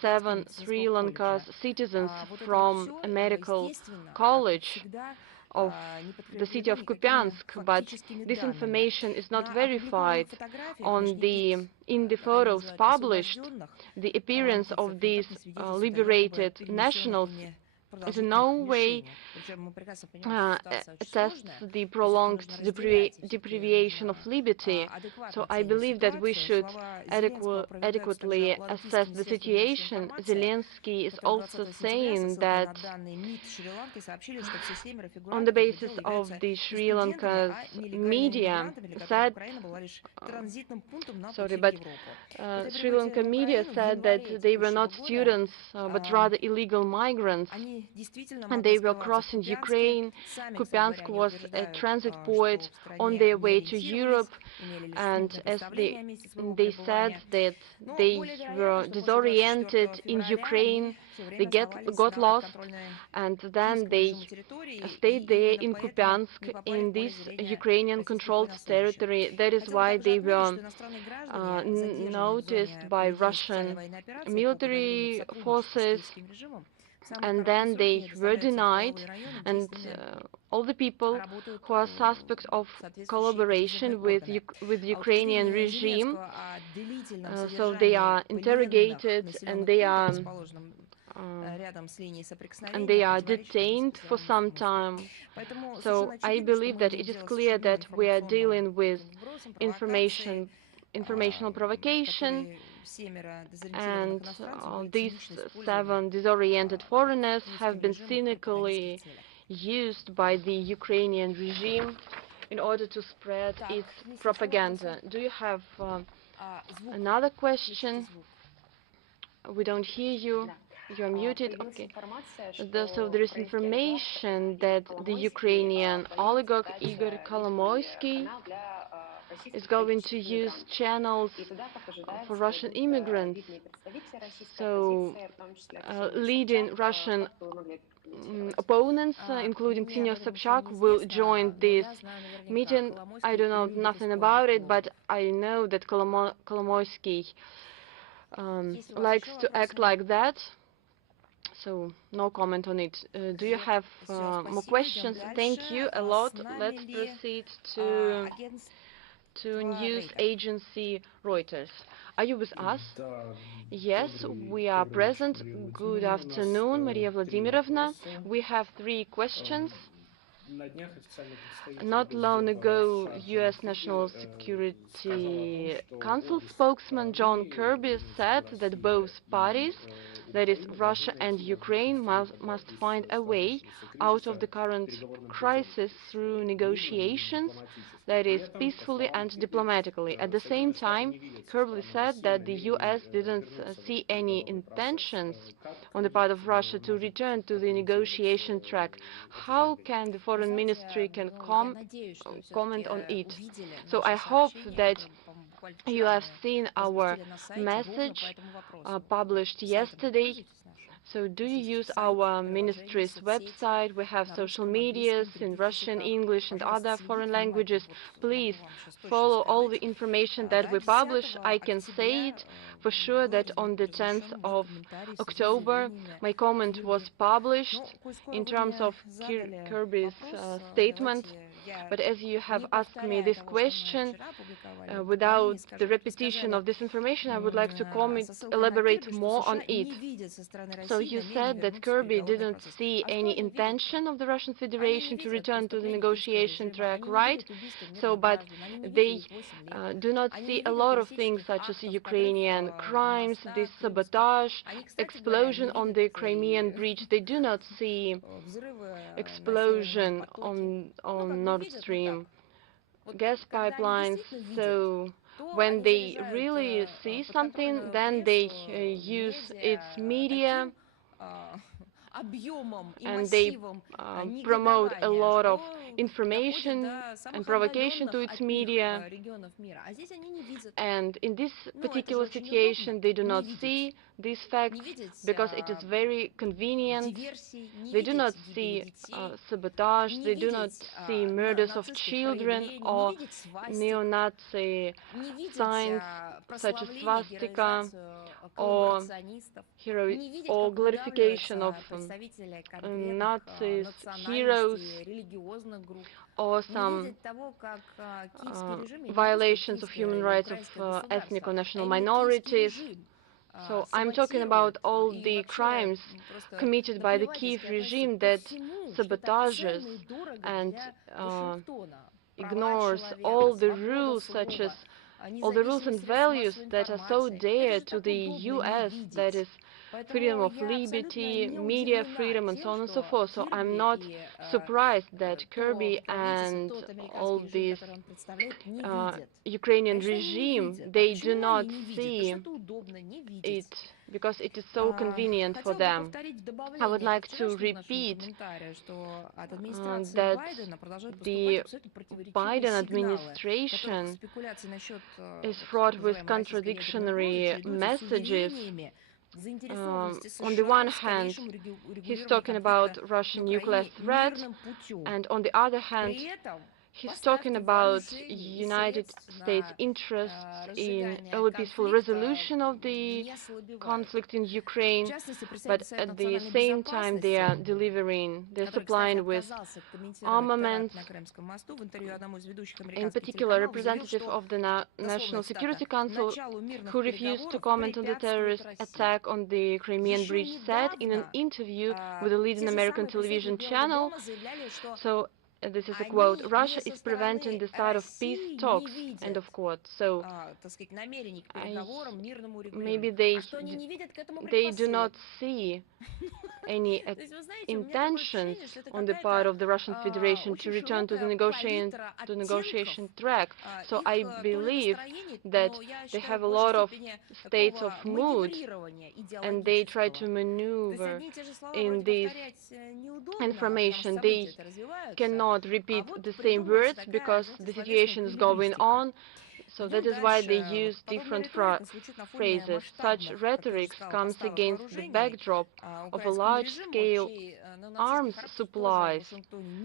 7 Sri Lanka's citizens from a medical college of the city of Kupiansk, but this information is not verified. In the photos published, the appearance of these liberated nationals is in no way attests the prolonged deprivation of liberty. So I believe that we should adequately assess the situation. Zelensky is also saying that on the basis of the Sri Lanka's media said, Sri Lanka media said that they were not students but rather illegal migrants. and they were crossing Ukraine. Kupiansk was a transit port on their way to Europe, and as they said that they were disoriented in Ukraine, they got lost, and then they stayed there in Kupiansk, in this Ukrainian-controlled territory. That is why they were noticed by Russian military forces, and then they were denied, and all the people who are suspects of collaboration with Ukrainian regime, so they are interrogated, and they are detained for some time. So I believe that it is clear that we are dealing with informational provocation, and these 7 disoriented foreigners have been cynically used by the Ukrainian regime in order to spread its propaganda. Do you have another question? We don't hear you. You're muted. Okay. So there is information that the Ukrainian oligarch Igor Kolomoisky is going to use channels for Russian immigrants. So leading Russian opponents, including Ksenia Sobchak, will join this meeting. I don't know nothing about it, but I know that Kolomoisky likes to act like that. So no comment on it. Do you have more questions? Thank you a lot. Let's proceed to news agency Reuters. Are you with us? Yes, we are present. Good afternoon, Maria Vladimirovna. We have 3 questions. Not long ago, U.S. National Security Council spokesman John Kirby said that both parties, that is, Russia and Ukraine, must find a way out of the current crisis through negotiations, that is, peacefully and diplomatically. At the same time, Kirby said that the U.S. didn't see any intentions on the part of Russia to return to the negotiation track. How can the foreign ministry can comment on it? So I hope that you have seen our message published yesterday. So do you use our ministry's website? We have social medias in Russian, English, and other foreign languages. Please follow all the information that we publish. I can say it for sure that on the 10th of October, my comment was published in terms of Kirby's statement. But as you have asked me this question, without the repetition of this information, I would like to elaborate more on it. So you said that Kirby didn't see any intention of the Russian Federation to return to the negotiation track, right? So, but they do not see a lot of things such as Ukrainian crimes, this sabotage, explosion on the Crimean Bridge. They do not see explosion on Nord Stream gas pipelines. So when they really see something, then they use its media, and they promote a lot of information and provocation to its media. And in this particular situation, they do not see these facts because it is very convenient. They do not see sabotage, they do not see murders of children or neo-Nazi signs such as swastika or glorification of Nazis, heroes, or some violations of human rights of ethnic or national minorities. So I'm talking about all the crimes committed by the Kiev regime that sabotages and ignores all the rules, such as all the rules and values that are so dear to the US, that is freedom of liberty, media freedom, and so on and so forth. So I'm not surprised that Kirby and all these Ukrainian regime, they do not see it because it is so convenient for them. I would like to repeat that the Biden administration is fraught with contradictory messages. On the one hand, he's talking about Russian nuclear threat, and on the other hand, he's talking about United States interests in early peaceful resolution of the conflict in Ukraine, but at the same time they are supplying with armaments. In particular, representative of the National Security Council, who refused to comment on the terrorist attack on the Crimean Bridge, said in an interview with a leading American television channel, so this is a quote, "Russia is preventing the start of peace talks," end of quote. So maybe they do not see any intentions on the part of the Russian Federation to return to the negotiation track. So I believe that they have a lot of states of mood and they try to maneuver in this information. They cannot repeat the same words because the situation is going on. So that is why they use different phrases. Such rhetoric comes against the backdrop of a large-scale arms supplies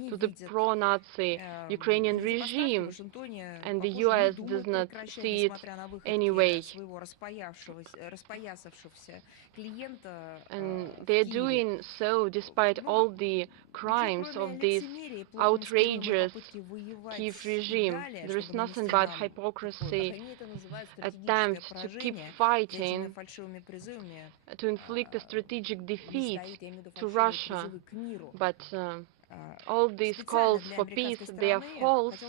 to the pro-Nazi Ukrainian regime, and the US does not see it anyway. And they're doing so despite all the crimes of this outrageous Kiev regime. There is nothing but hypocrisy, attempt to keep fighting, to inflict a strategic defeat to Russia. But all these calls for peace, they are false,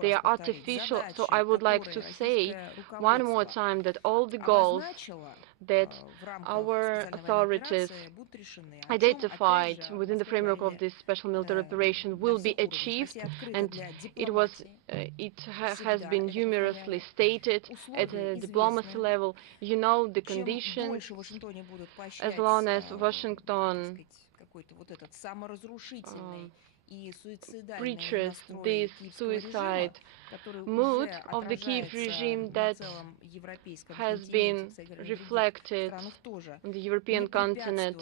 they are artificial. So I would like to say one more time that all the goals that our authorities identified within the framework of this special military operation will be achieved, and it has been numerously stated at a diplomacy level. You know the conditions, as long as Washington preaches this suicide mood of the Kiev regime that has been reflected on the European continent,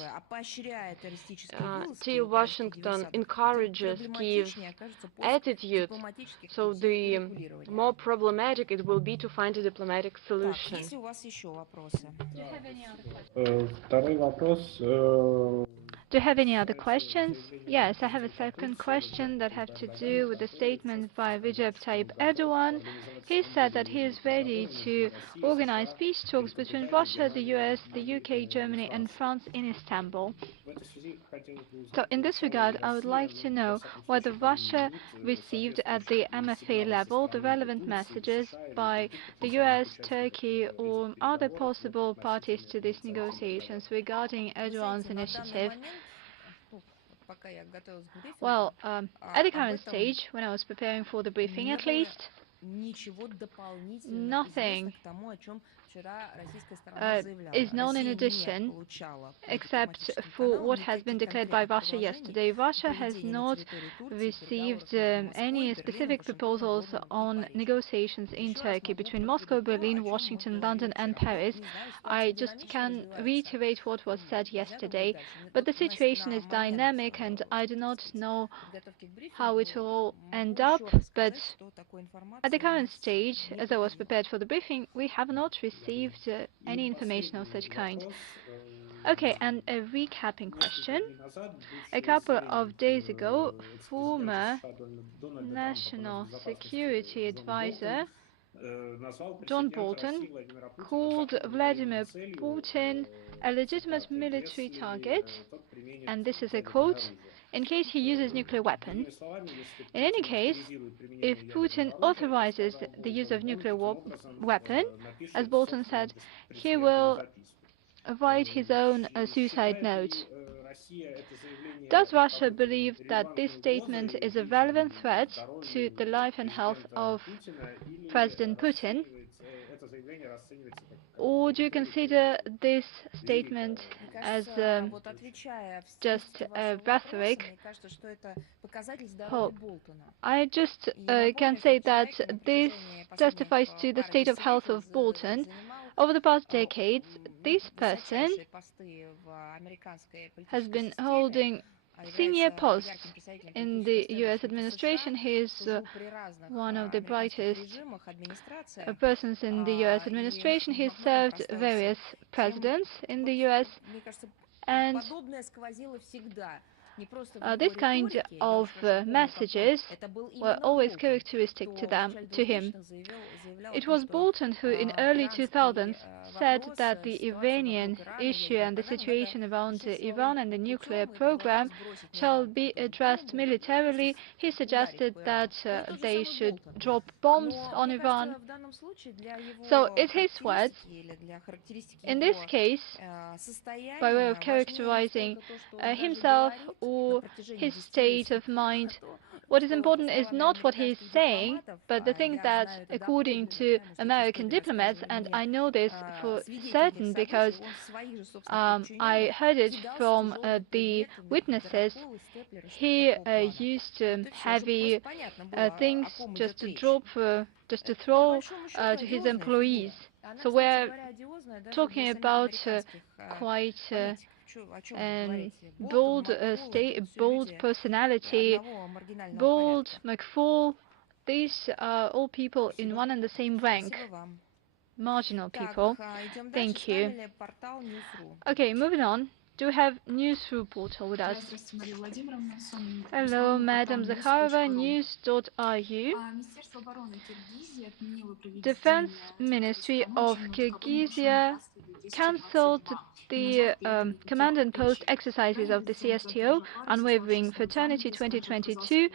till Washington encourages Kiev's attitude, so the more problematic it will be to find a diplomatic solution. Do you have any other questions? Yes, I have a second question that have to do with the statement by Recep Tayyip Erdogan. He said that he is ready to organize peace talks between Russia, the US, the UK, Germany and France in Istanbul. So in this regard, I would like to know whether Russia received at the MFA level the relevant messages by the US, Turkey or other possible parties to these negotiations regarding Erdogan's initiative. Well, at the current stage, when I was preparing for the briefing at least, nothing is known in addition, except for what has been declared by Russia yesterday. Russia has not received any specific proposals on negotiations in Turkey between Moscow, Berlin, Washington, London and Paris. I just can reiterate what was said yesterday, but the situation is dynamic and I do not know how it will all end up, but at the current stage, as I was prepared for the briefing, we have not received any information of such kind. Okay, and a recapping question. A couple of days ago, former National Security Advisor John Bolton called Vladimir Putin a legitimate military target, and this is a quote, in case he uses nuclear weapon. In any case, if Putin authorizes the use of nuclear weapon, as Bolton said, he will write his own suicide note. Does Russia believe that this statement is a relevant threat to the life and health of President Putin? Or do you consider this statement as just rhetoric? I just can say that this testifies to the state of health of Bolton. Over the past decades, this person has been holding senior posts in the US administration. He is one of the brightest persons in the US administration. He served various presidents in the US, and this kind of messages were always characteristic to him. It was Bolton who, in early 2000s, said that the Iranian issue and the situation around Iran and the nuclear program shall be addressed militarily. He suggested that they should drop bombs on Iran. So, it's his words. In this case, by way of characterizing himself or his state of mind, what is important is not what he is saying, but the thing that, according to American diplomats, and I know this for certain because I heard it from the witnesses, he used heavy things just to drop, just to throw to his employees. So we're talking about quite bold personality, Bold, McFall. These are all people in one and the same rank. Marginal people. Thank you. Okay, moving on. Do we have News.ru portal with us? Hello, Madam Zakharova, news.ru. Defense Ministry of Kyrgyzia cancelled the command and post exercises of the CSTO Unwavering Fraternity 2022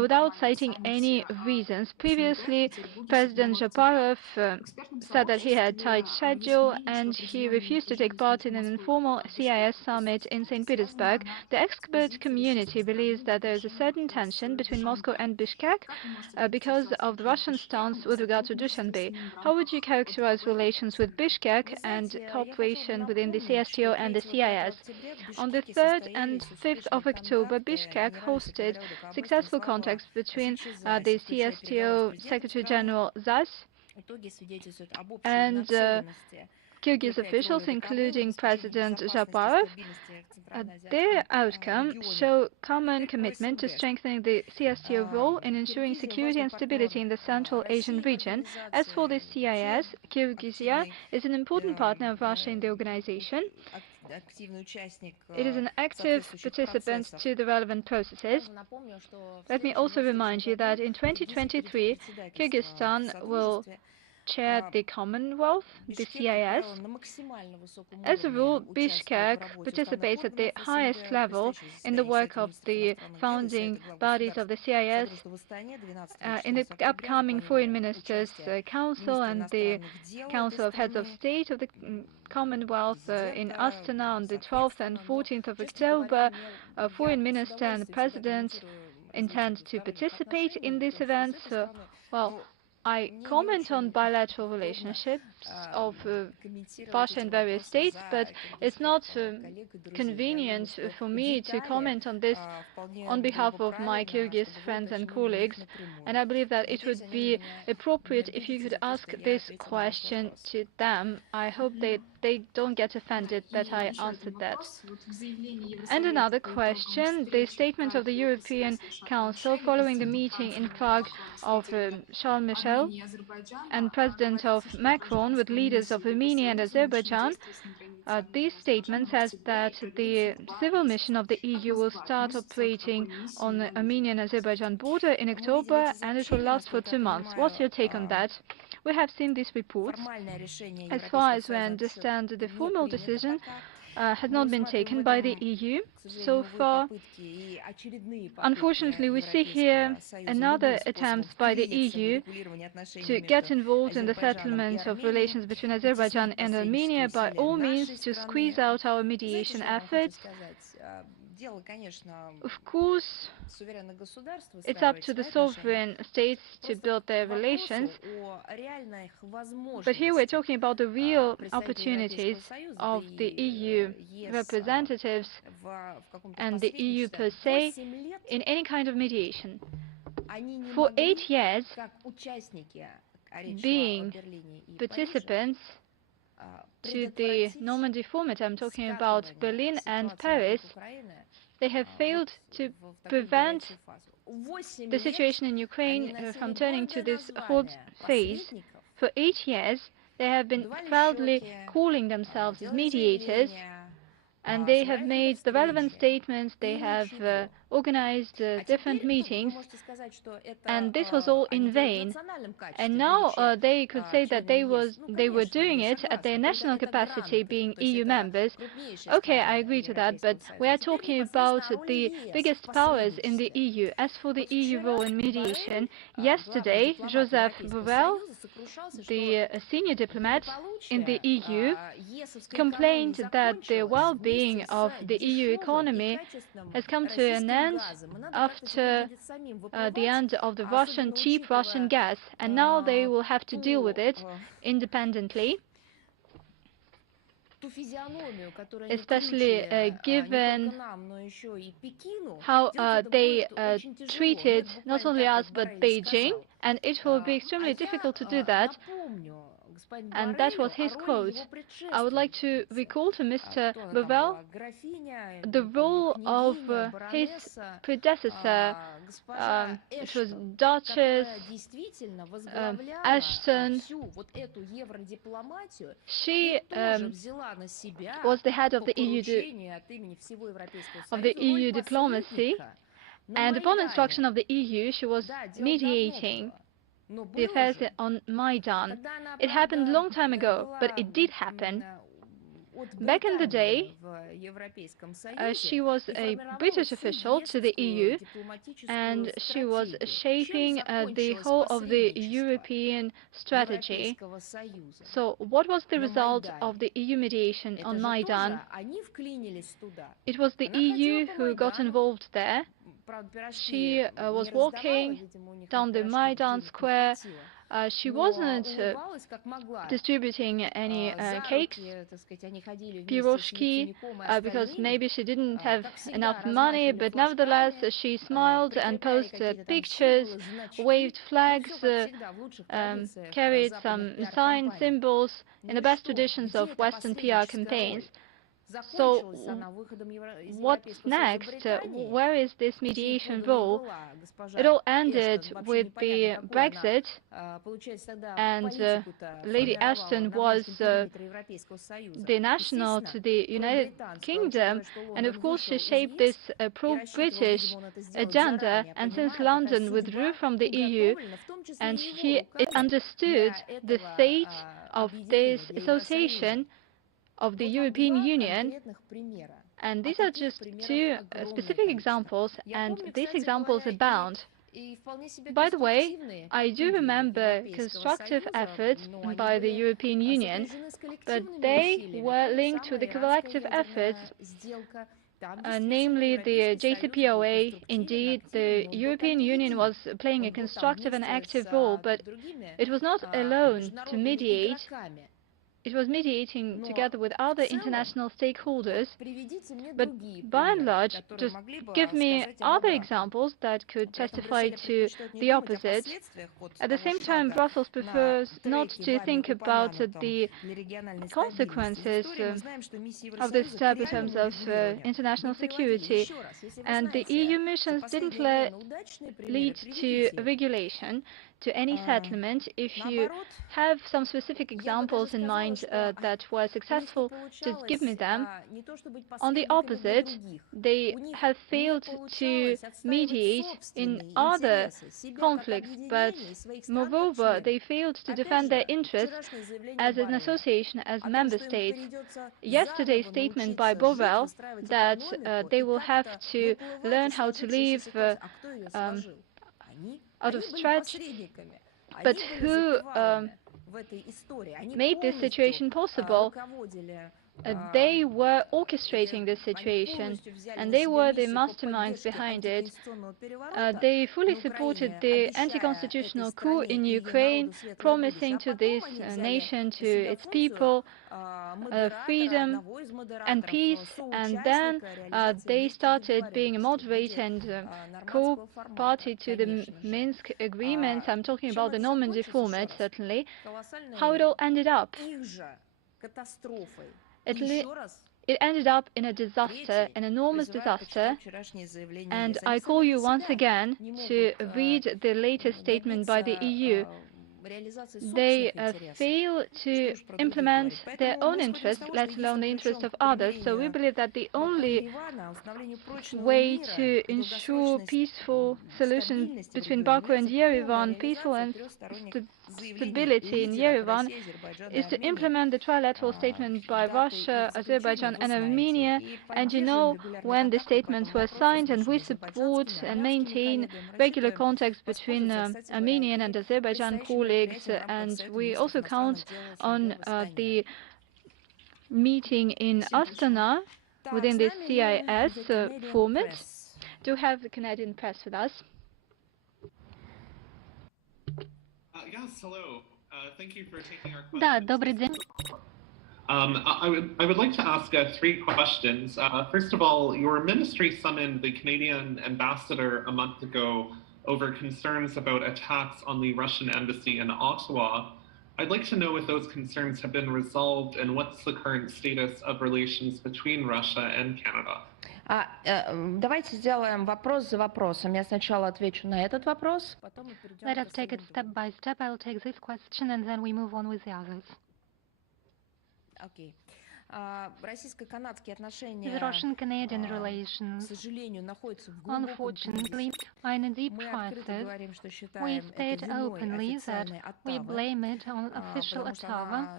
without citing any reasons. Previously, President Japarov said that he had tight schedule and he refused to take part in an informal CIS summit in St. Petersburg. The expert community believes that there is a certain tension between Moscow and Bishkek because of the Russian stance with regard to Dushanbe. How would you characterize relations with Bishkek and cooperation within the CSTO and the CIS? On the 3rd and 5th of October, Bishkek hosted successful contacts between the CSTO Secretary General Zas and Kyrgyz officials, including President Japarov. Their outcome show common commitment to strengthening the CSTO role in ensuring security and stability in the Central Asian region. As for the CIS, Kyrgyzia is an important partner of Russia in the organization. It is an active participant to the relevant processes. Let me also remind you that in 2023, Kyrgyzstan will chair the Commonwealth, the CIS. As a rule, Bishkek participates at the highest level in the work of the founding bodies of the CIS, in the upcoming Foreign Ministers' Council and the Council of Heads of State of the Commonwealth in Astana on the 12th and 14th of October. Foreign Minister and the President intend to participate in these events. Well, I comment on bilateral relationships of Russia and various states, but it's not convenient for me to comment on this on behalf of my Kyrgyz friends and colleagues, and I believe that it would be appropriate if you could ask this question to them. I hope they don't get offended that I answered that. And another question, the statement of the European Council following the meeting in Prague of Charles Michel and President of Macron with leaders of Armenia and Azerbaijan. This statement says that the civil mission of the EU will start operating on the Armenian-Azerbaijan border in October and it will last for 2 months. What's your take on that? We have seen these reports. As far as we understand, the formal decision has not been taken by the EU so far. Unfortunately, we see here another attempt by the EU to get involved in the settlement of relations between Azerbaijan and Armenia by all means to squeeze out our mediation efforts. Of course, it's up to the sovereign states to build their relations, but here we're talking about the real opportunities of the EU representatives and the EU per se in any kind of mediation. For 8 years, being participants to the Normandy format, I'm talking about Berlin and Paris, they have failed to prevent the situation in Ukraine from turning to this hot phase. For 8 years, they have been proudly calling themselves as mediators, and they have made the relevant statements, they have organized different meetings, and this was all in vain. And now they could say that they were doing it at their national capacity, being EU members. Okay, I agree to that, but we are talking about the biggest powers in the EU. As for the EU role in mediation, yesterday, Joseph Borrell, the senior diplomat in the EU, complained that the well-being of the EU economy has come to an end after the end of the cheap Russian gas, and now they will have to deal with it independently, especially given how they treated not only us but Beijing, and it will be extremely difficult to do that. And that was his quote. I would like to recall to Mr. Borrell the role of his predecessor, it was Duchess Ashton. She was the head of the EU diplomacy, and upon instruction of the EU, she was mediating the affairs on Maidan. It happened a long time ago, but it did happen. Back in the day, she was a British official to the EU, and she was shaping the whole of the European strategy. So what was the result of the EU mediation on Maidan? It was the EU who got involved there. She was walking down the Maidan square. She wasn't distributing any cakes, piroshki, because maybe she didn't have enough money, but nevertheless she smiled and posted pictures, waved flags, carried some signs, symbols, in the best traditions of Western PR campaigns. So what's next? Where is this mediation role? It all ended with the Brexit, and Lady Ashton was the national to the United Kingdom, and of course she shaped this pro-British agenda, and since London withdrew from the EU, and it understood the fate of this association of the European Union, and these are just two specific examples, and these examples abound. By the way, I do remember constructive efforts by the European Union, but they were linked to the collective efforts, namely the JCPOA. Indeed, the European Union was playing a constructive and active role, but it was not alone to mediate. It was mediating together with other international stakeholders, but by and large, just give me other examples that could testify to the opposite. At the same time, Brussels prefers not to think about the consequences of this step in terms of international security, and the EU missions didn't lead to regulation. to any settlement. If you have some specific examples in mind that were successful, just give me them. On the opposite, they have failed to mediate in other conflicts, but moreover, they failed to defend their interests as an association, as member states. Yesterday's statement by Borrell that they will have to learn how to live out of stretch, but who made this situation possible? They were orchestrating this situation, and they were the masterminds behind it. They fully supported the anti-constitutional coup in Ukraine, promising to this nation, to its people, freedom and peace, and then they started being a moderator and co-party to the Minsk agreements. I'm talking about the Normandy format, certainly. How it all ended up. It ended up in a disaster, an enormous disaster, and I call you once again to read the latest statement by the EU. They fail to implement their own interests, let alone the interests of others. So we believe that the only way to ensure peaceful solution between Baku and Yerevan, peaceful and stability in Yerevan, is to implement the trilateral statement by Russia, Azerbaijan and Armenia. And you know when the statements were signed, and we support and maintain regular contacts between Armenian and Azerbaijan colleagues, and we also count on the meeting in Astana within the CIS format. Do have the Canadian press with us. Yes, hello. Thank you for taking our questions. Да, добрый день. I would like to ask 3 questions. First of all, your ministry summoned the Canadian ambassador a month ago over concerns about attacks on the Russian embassy in Ottawa. I'd like to know if those concerns have been resolved and what's the current status of relations between Russia and Canada. Давайте сделаем вопрос за вопросом. Я сначала отвечу на этот вопрос. Let us take it step by step. I'll take this question and then we move on with the others. Okay. Российско-канадские отношения, The Russian-Canadian relations, к сожалению, находятся в глубоком unfortunately, are in a deep crisis. We state openly that we blame it on official Ottawa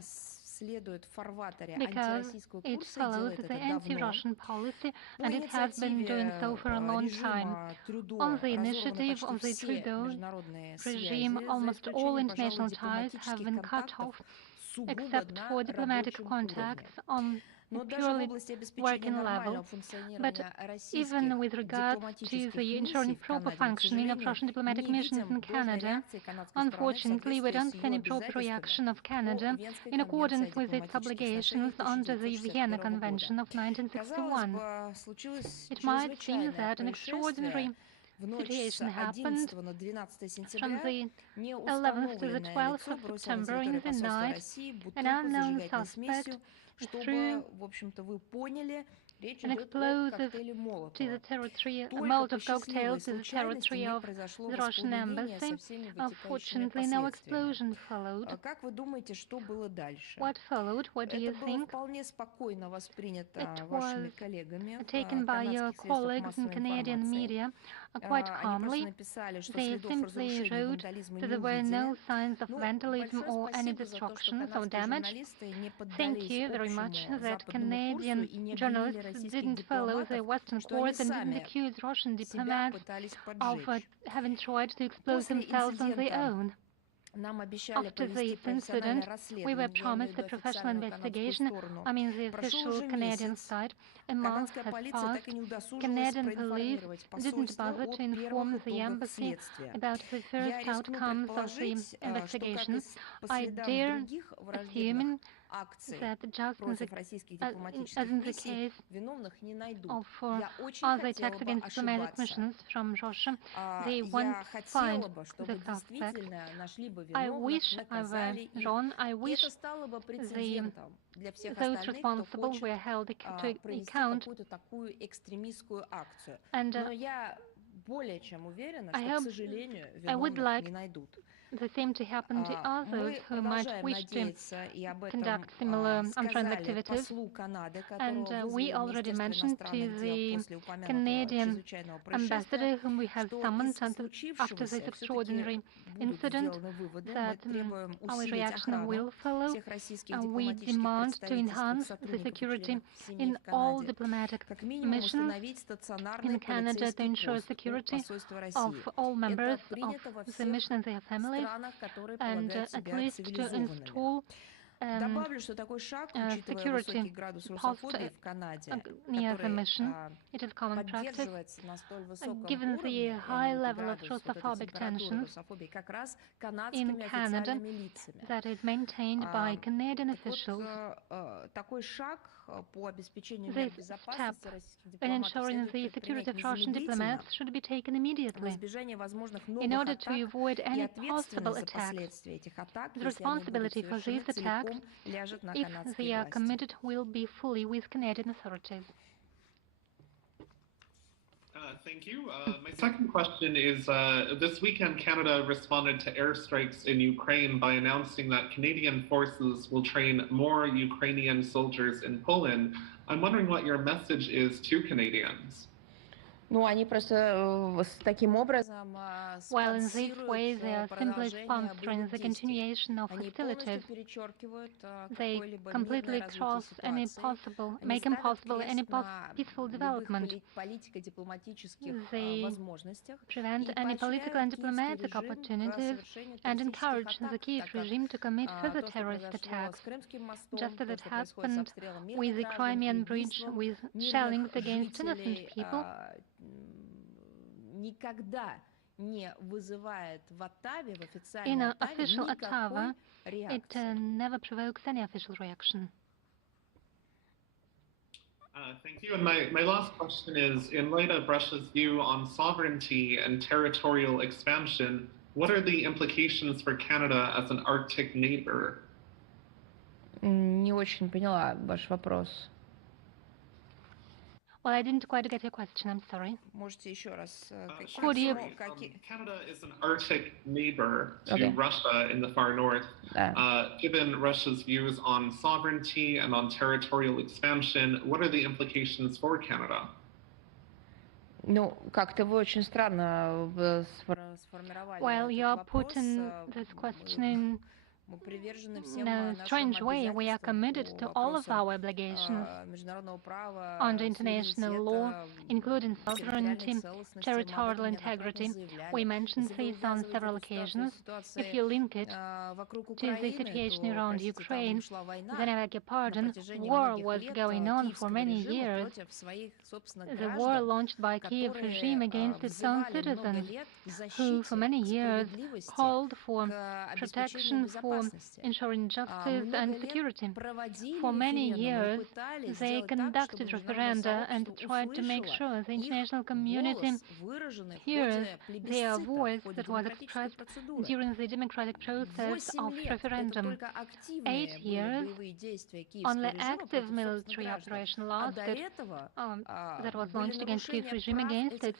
because it follows the anti-Russian policy, and it has been doing so for a long time. On the initiative of the Trudeau regime, almost all international ties have been cut off, except for diplomatic contacts on a purely working level. But even with regard to the ensuring proper functioning of Russian diplomatic missions in Canada, unfortunately, we don't see any proper reaction of Canada in accordance with its obligations under the Vienna Convention of 1961. It might seem that an extraordinary situation happened from the 11th to the 12th of September in the night. An unknown suspect threw an explosive to the territory, a Molotov cocktail to the territory of the Russian embassy. Unfortunately, no explosion followed. What followed? What do you think? It was taken by your colleagues in Canadian media quite calmly. They simply wrote that there were no signs of vandalism or any destruction or damage. Thank you very much that Canadian journalists didn't follow the Western course and didn't accuse Russian diplomats of having tried to expose themselves on their own. After this incident, we were promised a professional investigation. I mean, the official Canadian side. A month has passed. Canadian police didn't bother to inform the embassy about the first outcomes of the investigation. I dare assume that just as in the case of other attacks against diplomatic missions from Russia, they won't find the suspect. I wish I were wrong. I wish those responsible were held to account. And I would like the same to happen to others who might wish to conduct similar unfriendly activities. And we already mentioned to the Canadian ambassador, whom we have summoned after this extraordinary incident, that our reaction will follow. We demand to enhance the security in all diplomatic missions in Canada to ensure security of all members of the mission and their families, and at least to install security post near the mission. It is common practice. Given the high level of Russophobic tensions in Canada that is maintained by Canadian officials, this step in ensuring the security of Russian diplomats should be taken immediately. In order to avoid any possible attacks, the responsibility for these attacks, if they are committed, will be fully with Canadian authorities. Thank you. My second question is, this weekend Canada responded to airstrikes in Ukraine by announcing that Canadian forces will train more Ukrainian soldiers in Poland. I'm wondering what your message is to Canadians. Well, in this way, they are simply sponsoring the continuation of hostilities. They completely cross any possible, make impossible any peaceful development. They prevent any political and diplomatic opportunities and encourage the Kyiv regime to commit further terrorist attacks, just as it happened with the Crimean Bridge, with shellings against innocent people. In official Ottawa, it never provokes any official reaction. Thank you. And my last question is, in light of Russia's view on sovereignty and territorial expansion, what are the implications for Canada as an Arctic neighbor? Не очень поняла ваш вопрос. Well, I didn't quite get your question. I'm sorry. Could you? Canada is an Arctic neighbor to Russia in the far north. Given Russia's views on sovereignty and on territorial expansion, what are the implications for Canada? Ну, как-то вы очень странно сформировали. Well, you're putting this question in a strange way. We are committed to all of our obligations under international law, including sovereignty, territorial integrity. We mentioned this on several occasions. If you link it to the situation around Ukraine, then I beg your pardon, war was going on for many years. The war launched by Kyiv regime against its own citizens, who for many years called for protection, for ensuring justice and security. For many years, they conducted referenda and tried to make sure the international community hears their voice that was expressed during the democratic process of referendum. 8 years, only active military operation lasted that was launched against Kyiv regime against its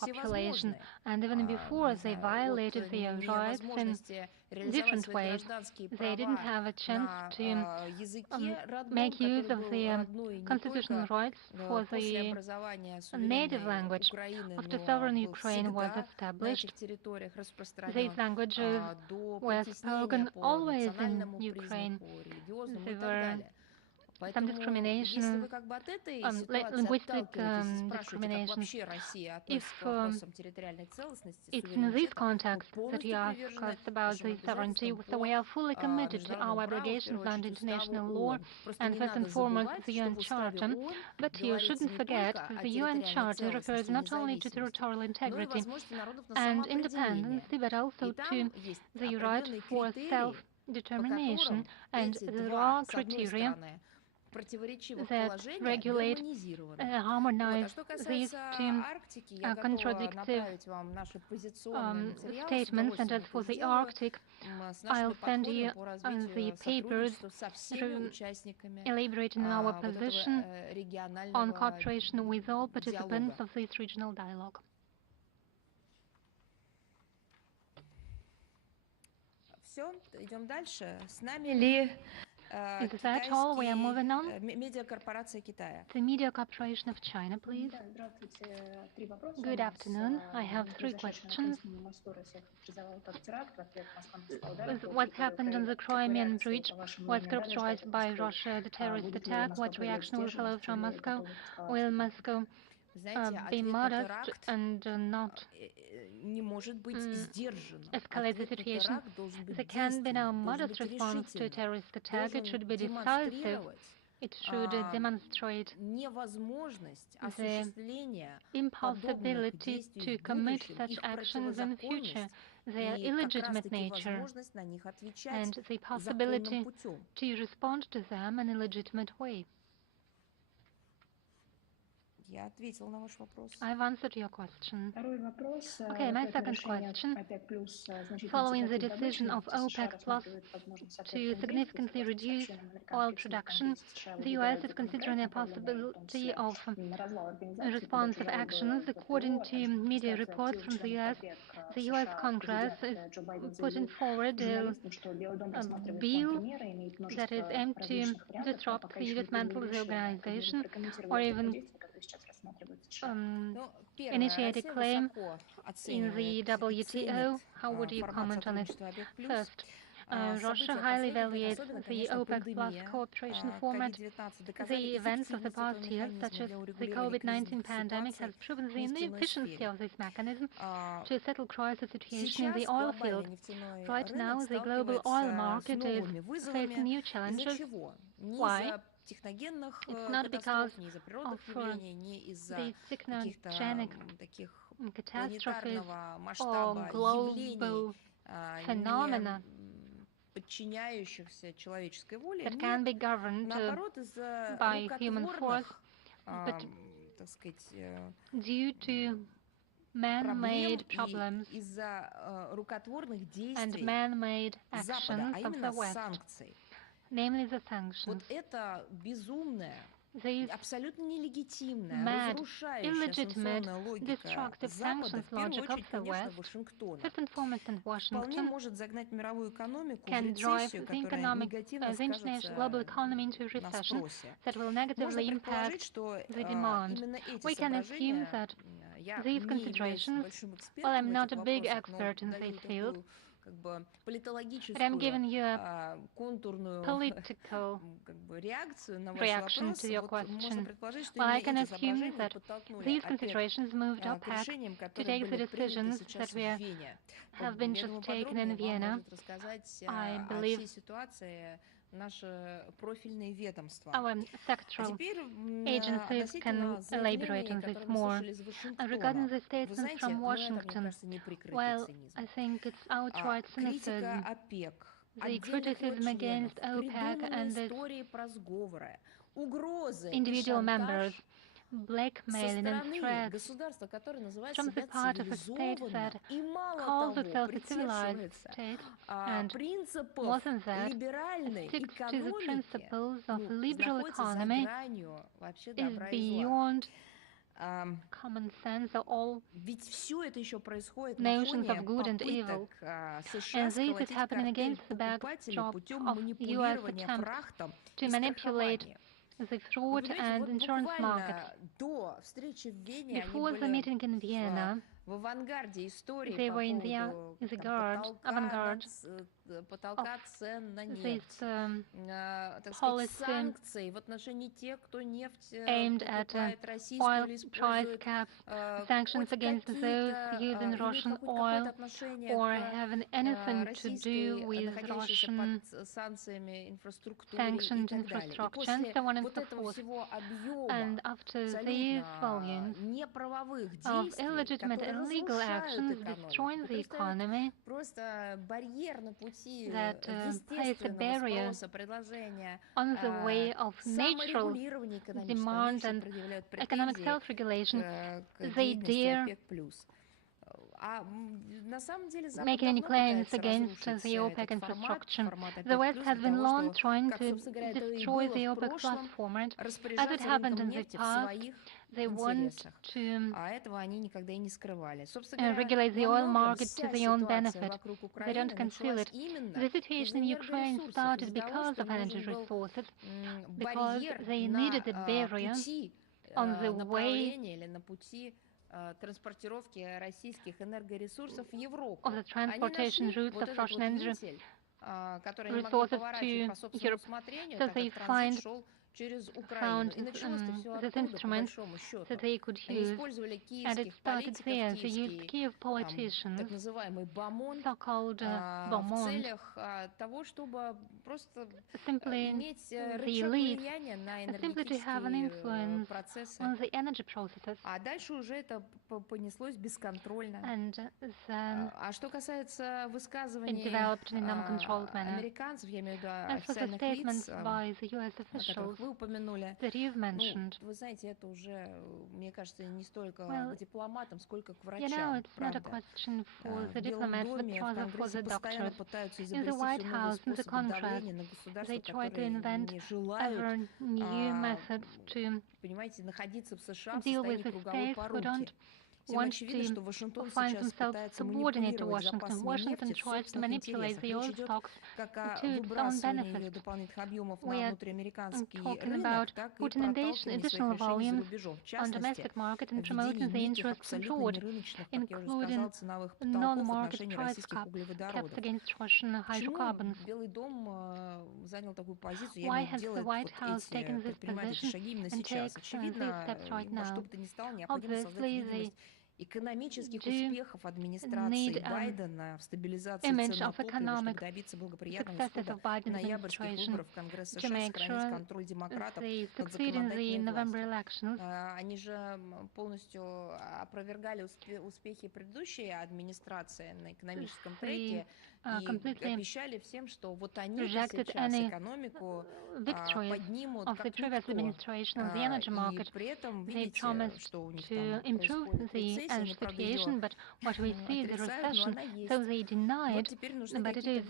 population, and even before they violated their rights in different ways. They didn't have a chance to make use of their constitutional rights for the native language. After sovereign Ukraine was established, these languages were spoken always in Ukraine. There were some discrimination, linguistic discrimination. If it's in this context that you ask us about the sovereignty, so we are fully committed to our obligations under international law and first and foremost the UN Charter. But you shouldn't forget that the UN Charter refers not only to territorial integrity and independence, but also to the right for self-determination, and there are criteria that regulate, harmonize these two contradictive statements. And as for the Arctic, I'll send you the papers elaborating our position on cooperation with all participants of this regional dialogue. Все, идем дальше. С нами Is that all? We are moving on. медиакорпорация Китая. The Media Corporation of China, please. Good afternoon. I have 3 questions. What happened on the Crimean Bridge was characterized by Russia, the terrorist attack. What reaction will follow from Moscow? Will Moscow be modest and not escalate the situation? There can be no modest response to a terrorist attack. It should be decisive. It should demonstrate the impossibility to commit such actions in the future, their illegitimate nature, and the possibility to respond to them in a legitimate way. I've answered your question. Okay, my second question. Following the decision of OPEC Plus to significantly reduce oil production, the US is considering a possibility of responsive actions. According to media reports from the US Congress is putting forward a bill that is aimed to disrupt the dismantle the organization or even initiate a claim in the WTO. How would you comment on it? First, Russia highly evaluates the OPEC Plus cooperation format. The events of the past years, such as the COVID-19 pandemic, has proven the inefficiency of this mechanism to settle crisis situation in the oil field. Right now, the global oil market is facing new challenges. Why? It's not because of the technogenic catastrophes or global phenomena that can be governed by human force, but due to man-made problems and man-made actions of the West, namely the sanctions. These mad, illegitimate, destructive sanctions logic of the West, first and foremost in Washington, can drive the international global economy into a recession that will negatively impact the demand. We can assume that these considerations, well, I'm not a big expert in this field, but I'm giving you a political reaction to your question. Well, I can assume that these considerations moved OPEC to take the decisions that have been just taken in Vienna. I believe our sectoral agencies can elaborate on this more. Regarding the statement from Washington, well, I think it's outright cynicism. The criticism against OPEC and its individual members, blackmailing and threats from the part of a state that calls itself a civilized state and, more than that, sticks to the principles of liberal economy is beyond common sense or all notions of good and evil. And this is happening against the backdrop of US attempts to manipulate the fraud and insurance markets. Before the meeting in Vienna, they were in the avant-garde of this policy aimed at oil price caps, sanctions against those using Russian oil or having anything to do with Russian sanctioned infrastructure, and so on and so forth. And after these volumes of illegitimate and illegal actions destroying the economy, that place a barrier on the way of natural demand and economic self-regulation, they dare making any claims against the OPEC infrastructure. The West has been long trying to destroy the OPEC Plus format. As it happened in the past, they want to regulate the oil market to their own benefit. They don't conceal it. The situation in Ukraine started because of energy resources, because they needed a barrier on the way of the transportation routes of Russian energy resources to Europe. So they found this instrument that they could use, and it started there. They used key of politicians, so-called bonds, simply the elite, simply to have an influence on the energy processes. And then it developed in an uncontrolled manner. As for the statements by the US officials that you've mentioned, well, you know, it's not a question for the diplomats, but rather for the doctors. In the White House, in the Congress, they try to invent ever new methods to deal with the states who don't want to find themselves subordinate to Washington. Washington tries to manipulate the oil stocks to its own benefit. We are talking about putting additional volumes on domestic market and promoting the interests abroad, including non-market price caps against Russian hydrocarbons. Why has the White House taken this position and takes these steps right now? Obviously, they do need image of economic successes of Biden administration to make sure they succeed in the November elections. Они же полностью опровергали успехи предыдущей администрации на экономическом треке и обещали всем, что вот они сейчас экономику поднимут как никто. И при этом, they видите, promised что у них to там improve происходит the situation, but what we see is a recession, so they deny it, but it is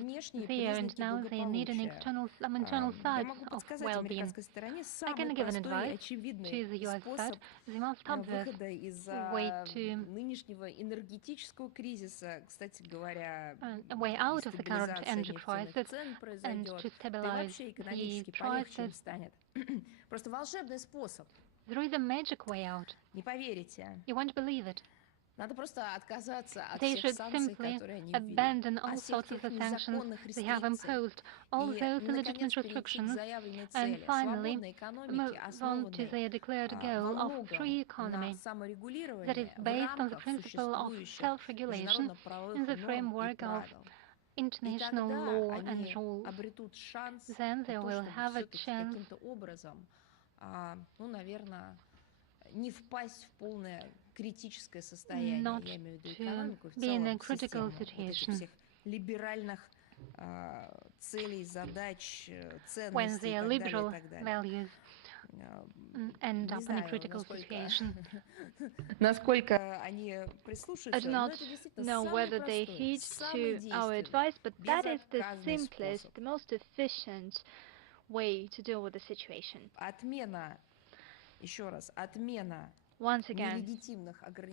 there, and now they need an some internal signs of well-being. I can give an advice to the US side. The most obvious way out of the current energy crisis and to stabilize the prices. Просто волшебный способ. There is a magic way out. Не поверите. You won't believe it. Надо просто отказаться от They всех should санкций, simply которые они abandon ввели, all от всех sorts of тех the sanctions незаконных they have imposed, all и, those illegitimate наконец, перейти к restrictions, заявленной and цели finally свободной экономики, move on to their declared goal of free economy that is based on the principle of self-regulation in the framework of international law and rules. Then they will have a chance ну, наверное, не впасть в полное критическое состояние, я имею в виду экономику в целом, систему вот этих всех либеральных целей, задач, ценностей и так далее. End up in a critical situation. Насколько они прислушаются, I do not know whether they heed to our advice, but that is the simplest, the most efficient way to deal with the situation. Отмена, еще раз, отмена once again,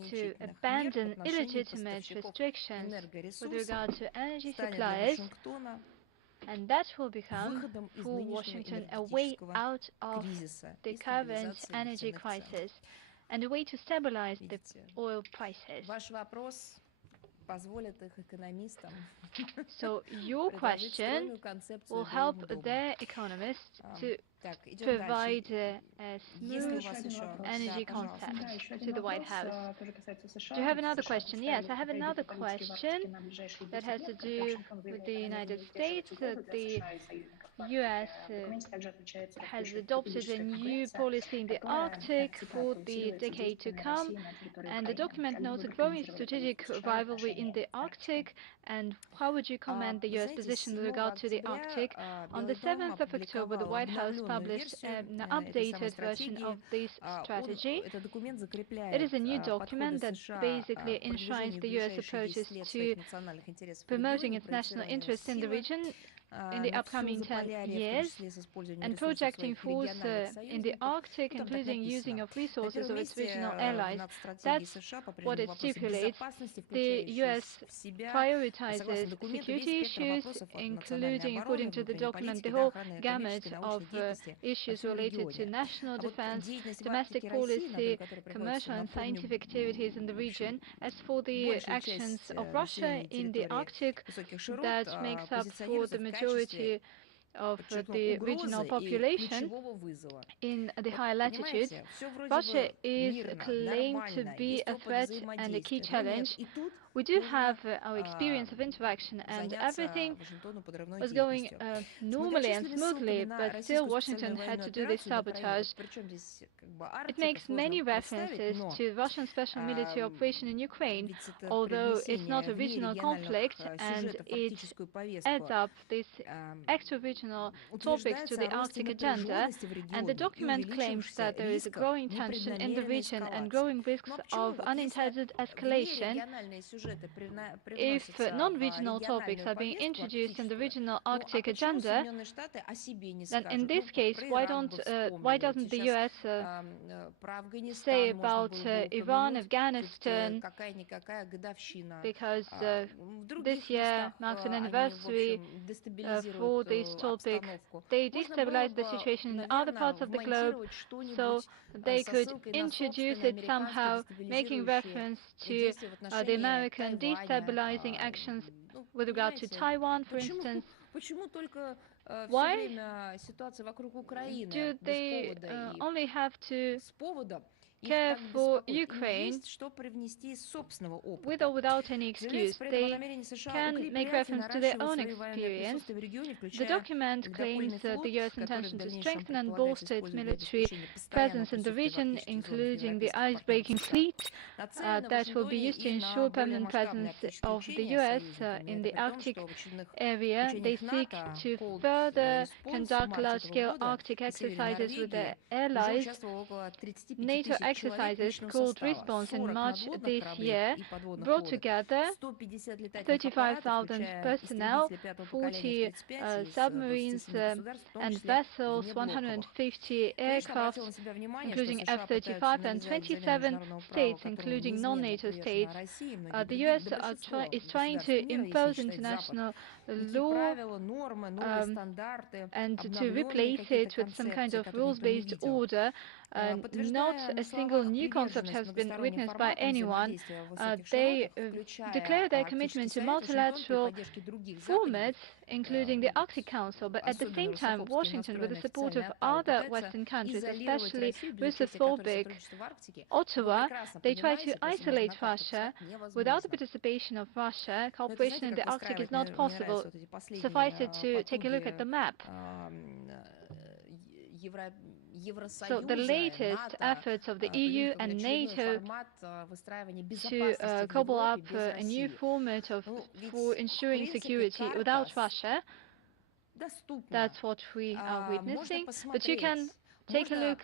to abandon illegitimate restrictions with regard to energy supplies, and that will become for Washington a way out of the current energy crisis and a way to stabilize the oil prices. So your question will help their economists to provide a smooth energy concept to the White House. Do you have another question? Yes, I have another question that has to do with the United States. The US has adopted a new policy in the Arctic for the decade to come, and the document notes a growing strategic rivalry in the Arctic. And how would you comment the US position with regard to the Arctic? On the 7th of October, the White House published an updated version of this strategy. It is a new document that basically enshrines the U.S. approaches to promoting its national interests in the region in the upcoming 10 years and projecting force in the Arctic, including using of resources of its regional allies. That's what it stipulates. The U.S. prioritizes security issues, including, according to the document, the whole gamut of issues related to national defense, domestic policy, commercial and scientific activities in the region. As for the actions of Russia in the Arctic, that makes up for the majority of the regional population in the higher latitudes. Russia is claimed to be a threat and a key challenge. We do have our experience of interaction, and everything was going normally and smoothly, but still Washington had to do this sabotage. It makes many references to Russian special military operation in Ukraine, although it's not a regional conflict, and it adds up these extra-regional topics to the Arctic agenda, and the document claims that there is a growing tension in the region and growing risks of unintended escalation. If non-regional topics are being introduced in the regional Arctic agenda, then in this case, why doesn't the U.S. say about Iran, Afghanistan, because this year marks an anniversary for this topic. They destabilize the situation in other parts of the globe, so they could introduce it somehow, making reference to the American destabilizing actions with regard to Taiwan, for instance. Why do they only have to care for Ukraine with or without any excuse? They can make reference to their own experience. The document claims the U.S. intention to strengthen and bolster its military presence in the region, including the ice-breaking fleet that will be used to ensure permanent presence of the U.S. in the Arctic area. They seek to further conduct large-scale Arctic exercises with their allies. NATO exercises called REPONSE in March this year brought together 35,000 personnel, 40 submarines and vessels, 150 aircraft, including F-35, and 27 states, including non-NATO states. The U.S. is trying to impose international law and to replace it with some kind of rules-based order. Not a single new concept has been witnessed by anyone. They declare their commitment to multilateral formats, including the Arctic Council, but at the same time, Washington, with the support of other Western countries, especially Russophobic Ottawa, they try to isolate Russia. Without the participation of Russia, cooperation in the Arctic is not possible. Suffice it to take a look at the map. So the latest efforts of the EU and NATO to cobble up a new format for ensuring security without Russia, that's what we are witnessing. But you can take a look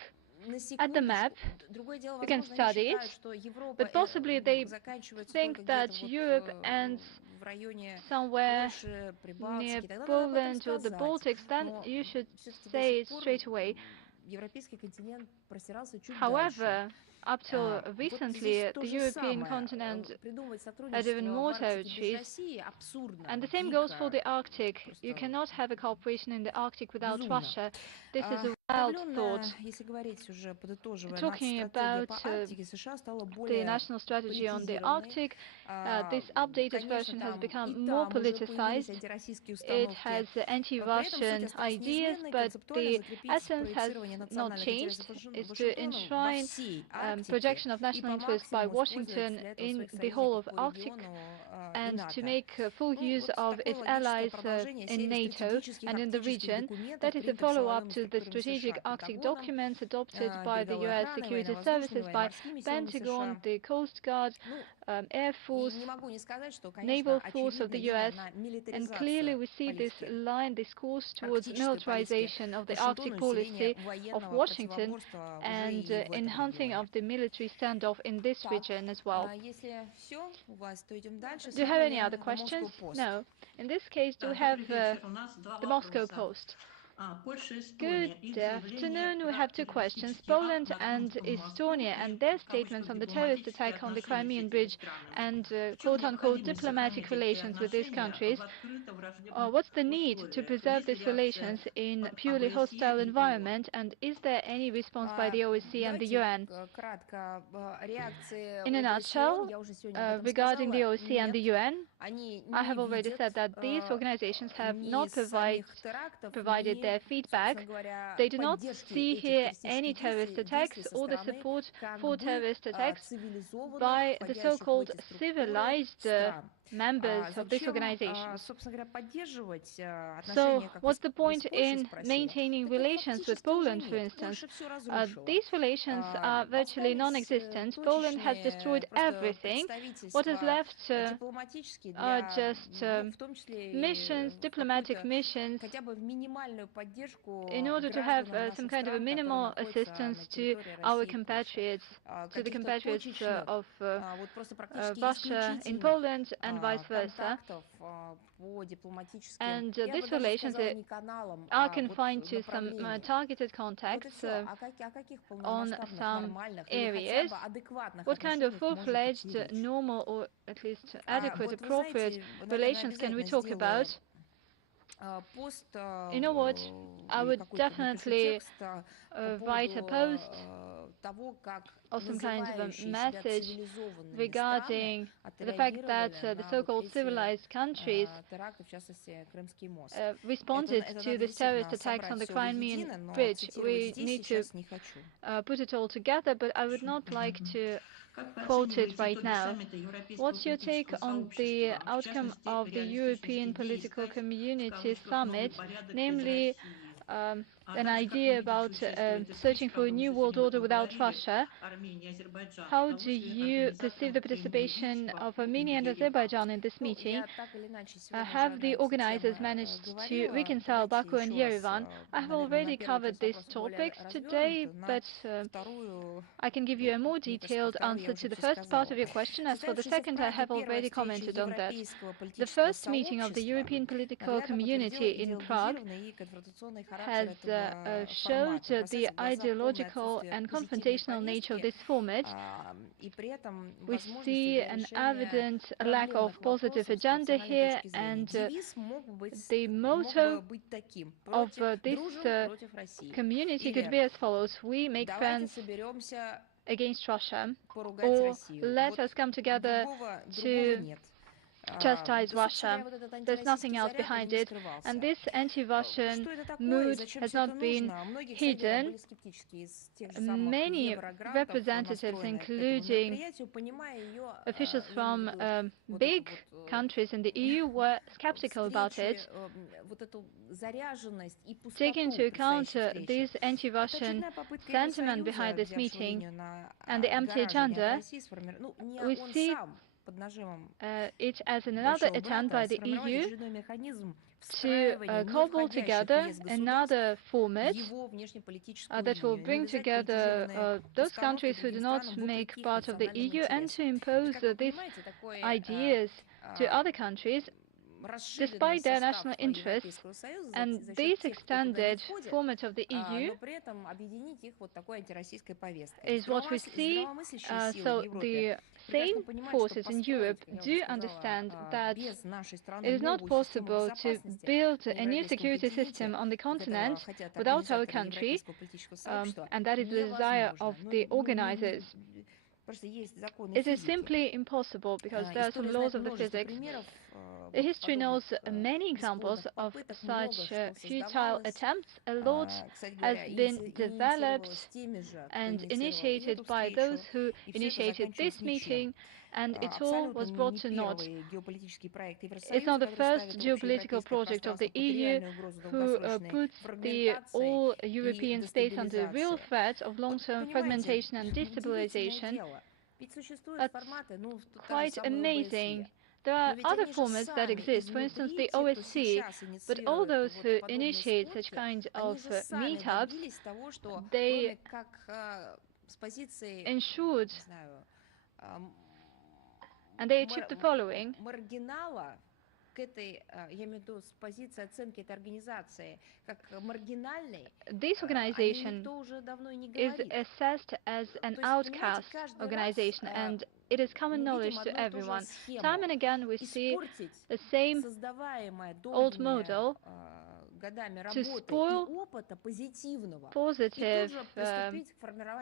at the map, you can study it, but possibly they think that Europe ends somewhere near Poland or the Baltics, then you should say it straight away. However, up till recently, the European continent had even more territories. And the same goes for the Arctic. You cannot have a cooperation in the Arctic without Russia. This is a wild thought. Talking about the national strategy on the Arctic, this updated version has become more politicized. It has anti-Russian ideas, but the essence has not changed. It's to enshrine projection of national interest by Washington in the whole of Arctic and to make full use of its allies in NATO and in the region. That is a follow-up to the strategic Arctic documents adopted by the U.S. security services, by Pentagon, the Coast Guard, Air Force, naval force of the US, and clearly we see this line, this course towards militarization of the Arctic policy of Washington and enhancing of the military standoff in this region as well. Do you have any other questions? No. In this case, do we have the Moscow Post? Good afternoon. We have two questions. Poland and Estonia and their statements on the terrorist attack on the Crimean Bridge and quote-unquote diplomatic relations with these countries. What's the need to preserve these relations in purely hostile environment, and is there any response by the OSCE and the UN? In a nutshell, regarding the OSCE and the UN, I have already said that these organizations have not provided their feedback. They do not see here any terrorist attacks or the support for terrorist attacks by the so-called civilized members of this organization. So, what's the point in maintaining relations with Poland, for instance? These relations are virtually non-existent. Poland has destroyed everything. What is left are just missions, diplomatic missions, in order to have some kind of a minimal assistance to our compatriots, to the compatriots of Russia in Poland and vice versa. And these relations are confined to some targeted contacts on some areas. What kind of full-fledged, normal, or at least adequate, appropriate relations can we talk about? You know what? I would definitely write a post or some kind of a message regarding the fact that the so-called civilized countries responded to this terrorist attacks on the Crimean Bridge. We need to put it all together, but I would not like to quote it right now. What's your take on the outcome of the European Political Community Summit, namely an idea about searching for a new world order without Russia? How do you perceive the participation of Armenia and Azerbaijan in this meeting? Have the organizers managed to reconcile Baku and Yerevan? I have already covered these topics today, but I can give you a more detailed answer to the first part of your question. As for the second, I have already commented on that. The first meeting of the European Political Community in Prague has showed the ideological and confrontational nature of this format. We see an evident lack of positive agenda here, and the motto of this community could be as follows: we make friends against Russia, or let us come together to chastise Russia. There's nothing else behind it, and this anti-Russian mood has not been hidden. Many representatives, including officials from big countries in the EU, were skeptical about it. Taking into account this anti-Russian sentiment behind this meeting and the empty agenda, we see it as another attempt by the EU to cobble together another format that will bring together those countries who do not make part of the EU and to impose these ideas to other countries despite their national interests. And this extended format of the EU is what we see. So the same forces in Europe do understand that it is not possible to build a new security system on the continent without our country, and that is the desire of the organizers. It is simply impossible because there are some laws of the physics. History knows many examples of such futile attempts. A lot has been developed and initiated by those who initiated this meeting, and it all was brought to naught. It's not the first geopolitical project of the EU who puts the all-European states under real threat of long-term fragmentation and destabilization. That's quite amazing. There are other formats that exist, for instance, the OSC, but all those who initiate such kind of meetups, they ensured and they achieved the following. This organization is assessed as an outcast organization, and it is common knowledge to everyone. Time and again we see the same old model to spoil positive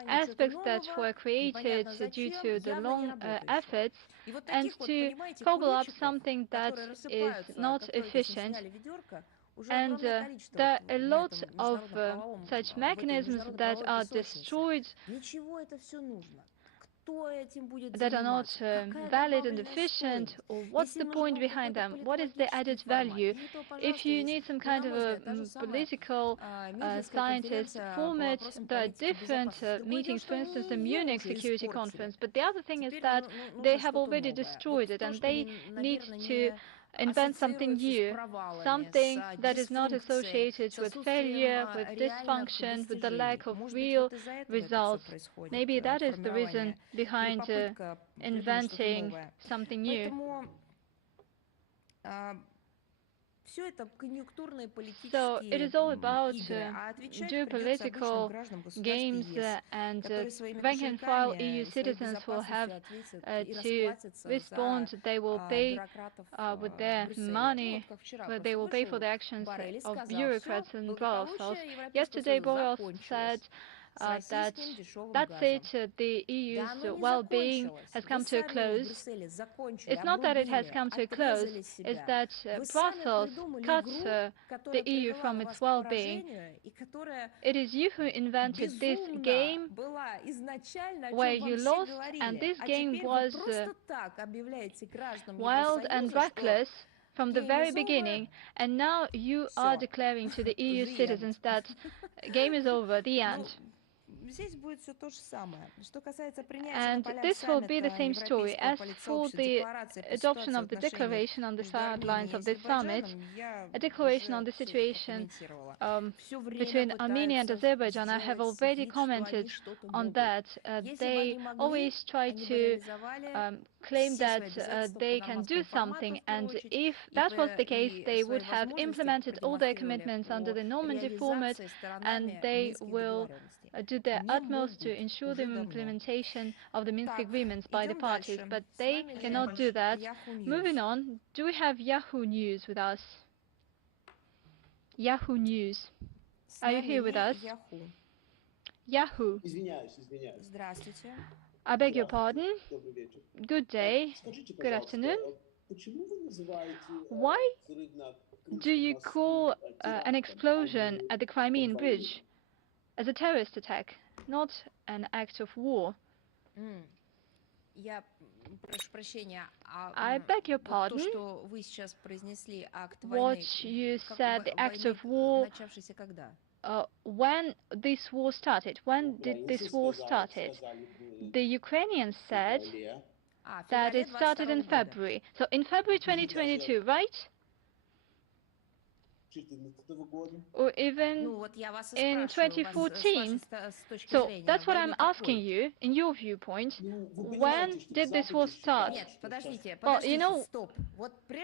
aspects that were created due to the long efforts, and to cobble up something that is not efficient. And there are a lot of such mechanisms that are destroyed, that are not valid and efficient. Or what's the point behind them? What is the added value? If you need some kind of a political scientist format, there are different meetings, for instance the Munich Security Conference, but the other thing is that they have already destroyed it and they need to invent something new, something that is not associated with failure, with dysfunction, with the lack of real results. Maybe that is the reason behind inventing something new. So it is all about geopolitical games, and rank and file EU citizens will have to respond. They will pay with their money, but they will pay for the actions of bureaucrats in Brussels. Yesterday Boris said that's it, the EU's well-being has come to a close. It's not that it has come to a close, it's that Brussels cut the EU from its well-being. It is you who invented this game where you lost, and this game was wild and reckless from the very beginning, and now you are declaring to the EU citizens that game is over, the end. And this will be the same story. As for the adoption of the declaration on the sidelines of this summit, a declaration on the situation between Armenia and Azerbaijan, I have already commented on that. They always try to claim that they can do something, and if that was the case, they would have implemented all their commitments under the Normandy format, and they will do their utmost to ensure the implementation of the Minsk agreements by the parties, but they cannot do that. Moving on, do we have Yahoo News with us? Yahoo News. Are you here with us? Yahoo. I beg your pardon. Good day. Good afternoon. Why do you call an explosion at the Crimean Bridge as a terrorist attack, not an act of war? I beg your pardon. What you said, the act of war, when this war started? When did this war started? The Ukrainians said that it started in February. So in February 2022, right? Or even in 2014. So that's what I'm asking you, in your viewpoint. When did this war start? Well, you know,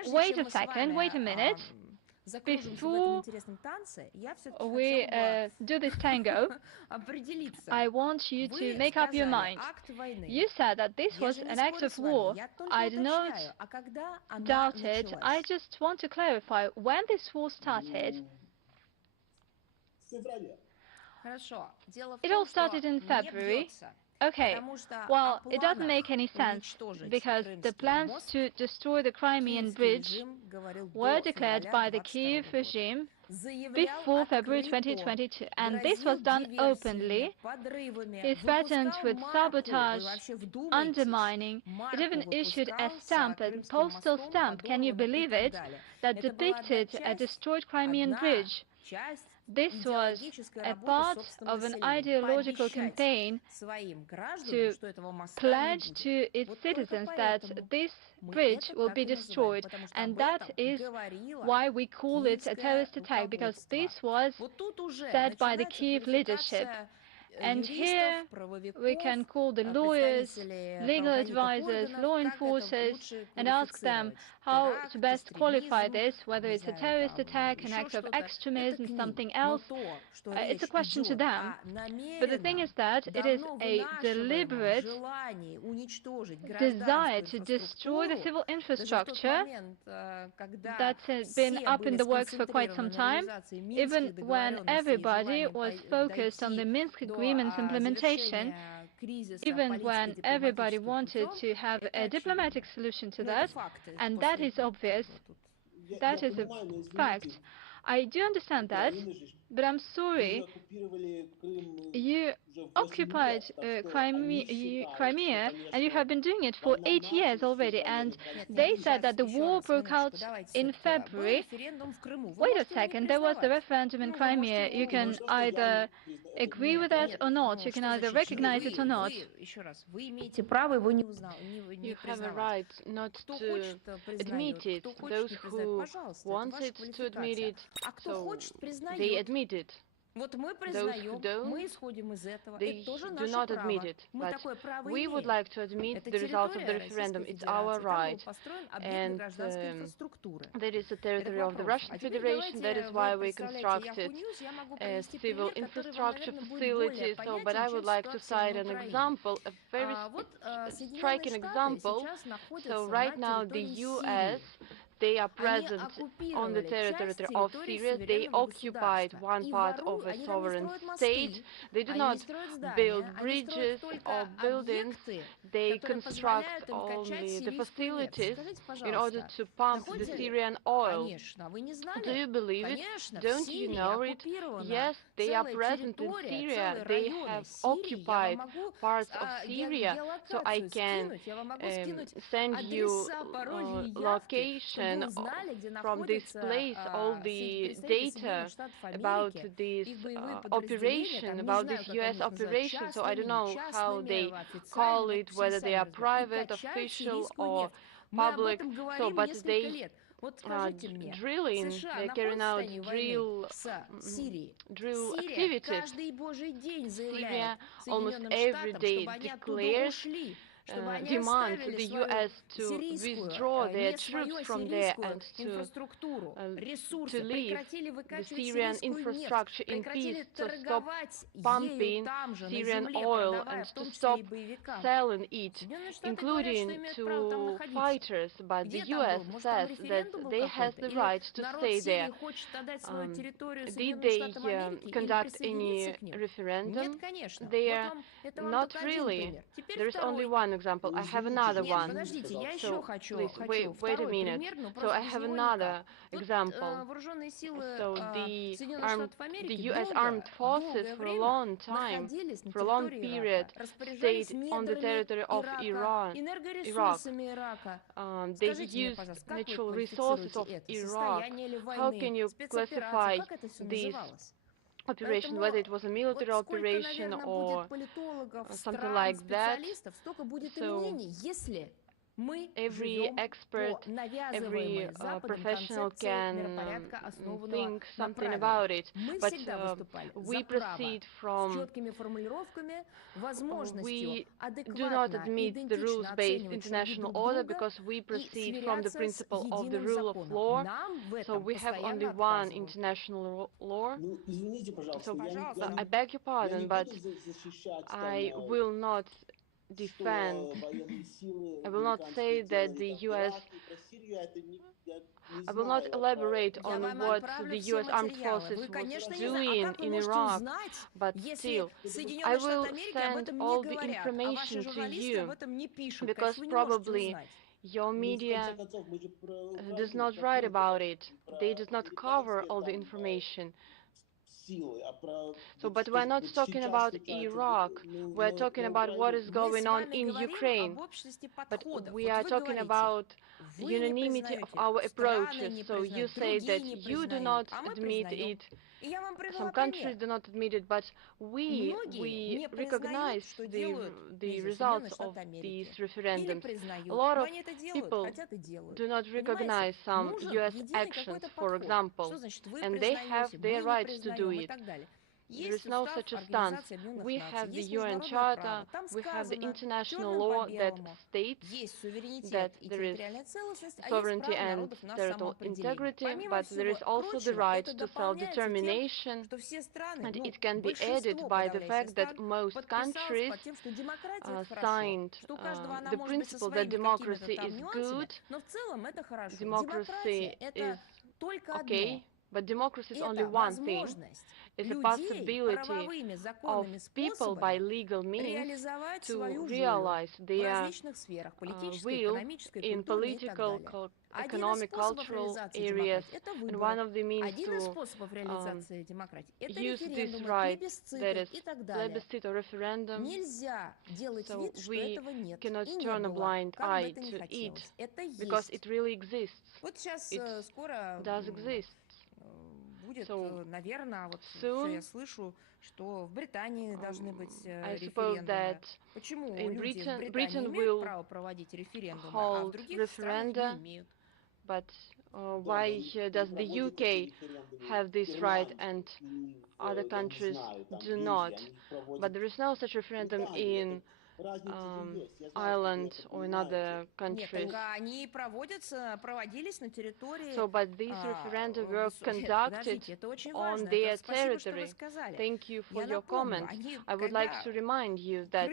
wait a second, wait a minute. Before we do this tango, I want you to make up your mind. You said that this was an act of war. I do not doubt it. I just want to clarify when this war started. It all started in February. Okay, well, it doesn't make any sense, because the plans to destroy the Crimean Bridge were declared by the Kiev regime before February 2022, and this was done openly. He threatened with sabotage, undermining. It even issued a stamp, a postal stamp, can you believe it, that depicted a destroyed Crimean Bridge. This was a part of an ideological campaign to pledge to its citizens that this bridge will be destroyed, and that is why we call it a terrorist attack, because this was said by the Kiev leadership. And here we can call the lawyers, legal advisors, law enforcers, and ask them how to best qualify this, whether it's a terrorist attack, an act of extremism, something else. It's a question to them. But the thing is that it is a deliberate desire to destroy the civil infrastructure that has been up in the works for quite some time, even when everybody was focused on the Minsk Agreement's implementation, even when everybody wanted to have a diplomatic solution to that, and that is obvious, that is a fact. I do understand that, but I'm sorry, you occupied Crimea, and you have been doing it for 8 years already, and they said that the war broke out in February. Wait a second, there was the referendum in Crimea. You can either agree with that or not. You can either recognize it or not. You have a right not to admit it. Those who wanted to admit it, so they admit it. Those who don't, they do not admit it. But we would like to admit the result of the referendum. It's our right. And that is the territory of the Russian Federation. That is why we constructed civil infrastructure facilities. So, but I would like to cite an example, a very striking example. So right now the US, they are present on the territory of Syria. They occupied one part of a sovereign state. They do not build bridges or buildings. They construct only the facilities in order to pump the Syrian oil. Do you believe it? Don't you know it? Yes, they are present in Syria. They have occupied parts of Syria. So I can send you location from this place, all the data about this operation, about this US operation. So I don't know how they call it, whether they are private, official, or public. So, but they drilling, they're carrying out drill activities. Syria almost every day declares demands the US to withdraw their troops from there and to leave the Syrian infrastructure in peace, to stop pumping Syrian oil and to stop selling it, including to fighters. But the US says that they have the right to stay there. Did they conduct any referendum there? Not really. There is only one example. I have another one. So please wait a minute. So I have another example. So the US armed forces for a long time, for a long period, stayed on the territory of Iraq. They used natural resources of Iraq. How can you classify this operation, whether it was a military operation or something like that? So every expert, every professional can think something about it, but we proceed from, we do not admit the rules-based international order because we proceed from the principle of the rule of law. So we have only one international law. So I beg your pardon, but I will not defend, I will not say that the US, I will not elaborate on what the US armed forces was doing in Iraq, but still, I will send all the information to you, because probably your media does not write about it, they do not cover all the information. So, but we're not talking about Iraq, we're talking about what is going on in Ukraine, but we are talking about unanimity of our approaches. So you say that you do not admit it, some countries do not admit it, but we recognize the results of these referendums. A lot of people do not recognize some US actions, for example, and they have their right to do it. There is no such a stance. We have the UN Charter, we have the international law that states that there is sovereignty and territorial integrity, but there is also the right to self-determination, and it can be added by the fact that most countries signed the principle that democracy is good, democracy is okay, but democracy is only one thing. It's a possibility of people by legal means to realize their will in political, economic, cultural areas, and one of the means to use this right, that is plebiscite or referendum, so we cannot turn a blind eye to it, because it really exists. It does exist. So, soon, I suppose that in Britain will hold referenda, but why does the UK have this right and other countries do not? But there is no such referendum in Ireland or in other countries. So, but these referenda were conducted on their territory. Thank you for your comment. I would like to remind you that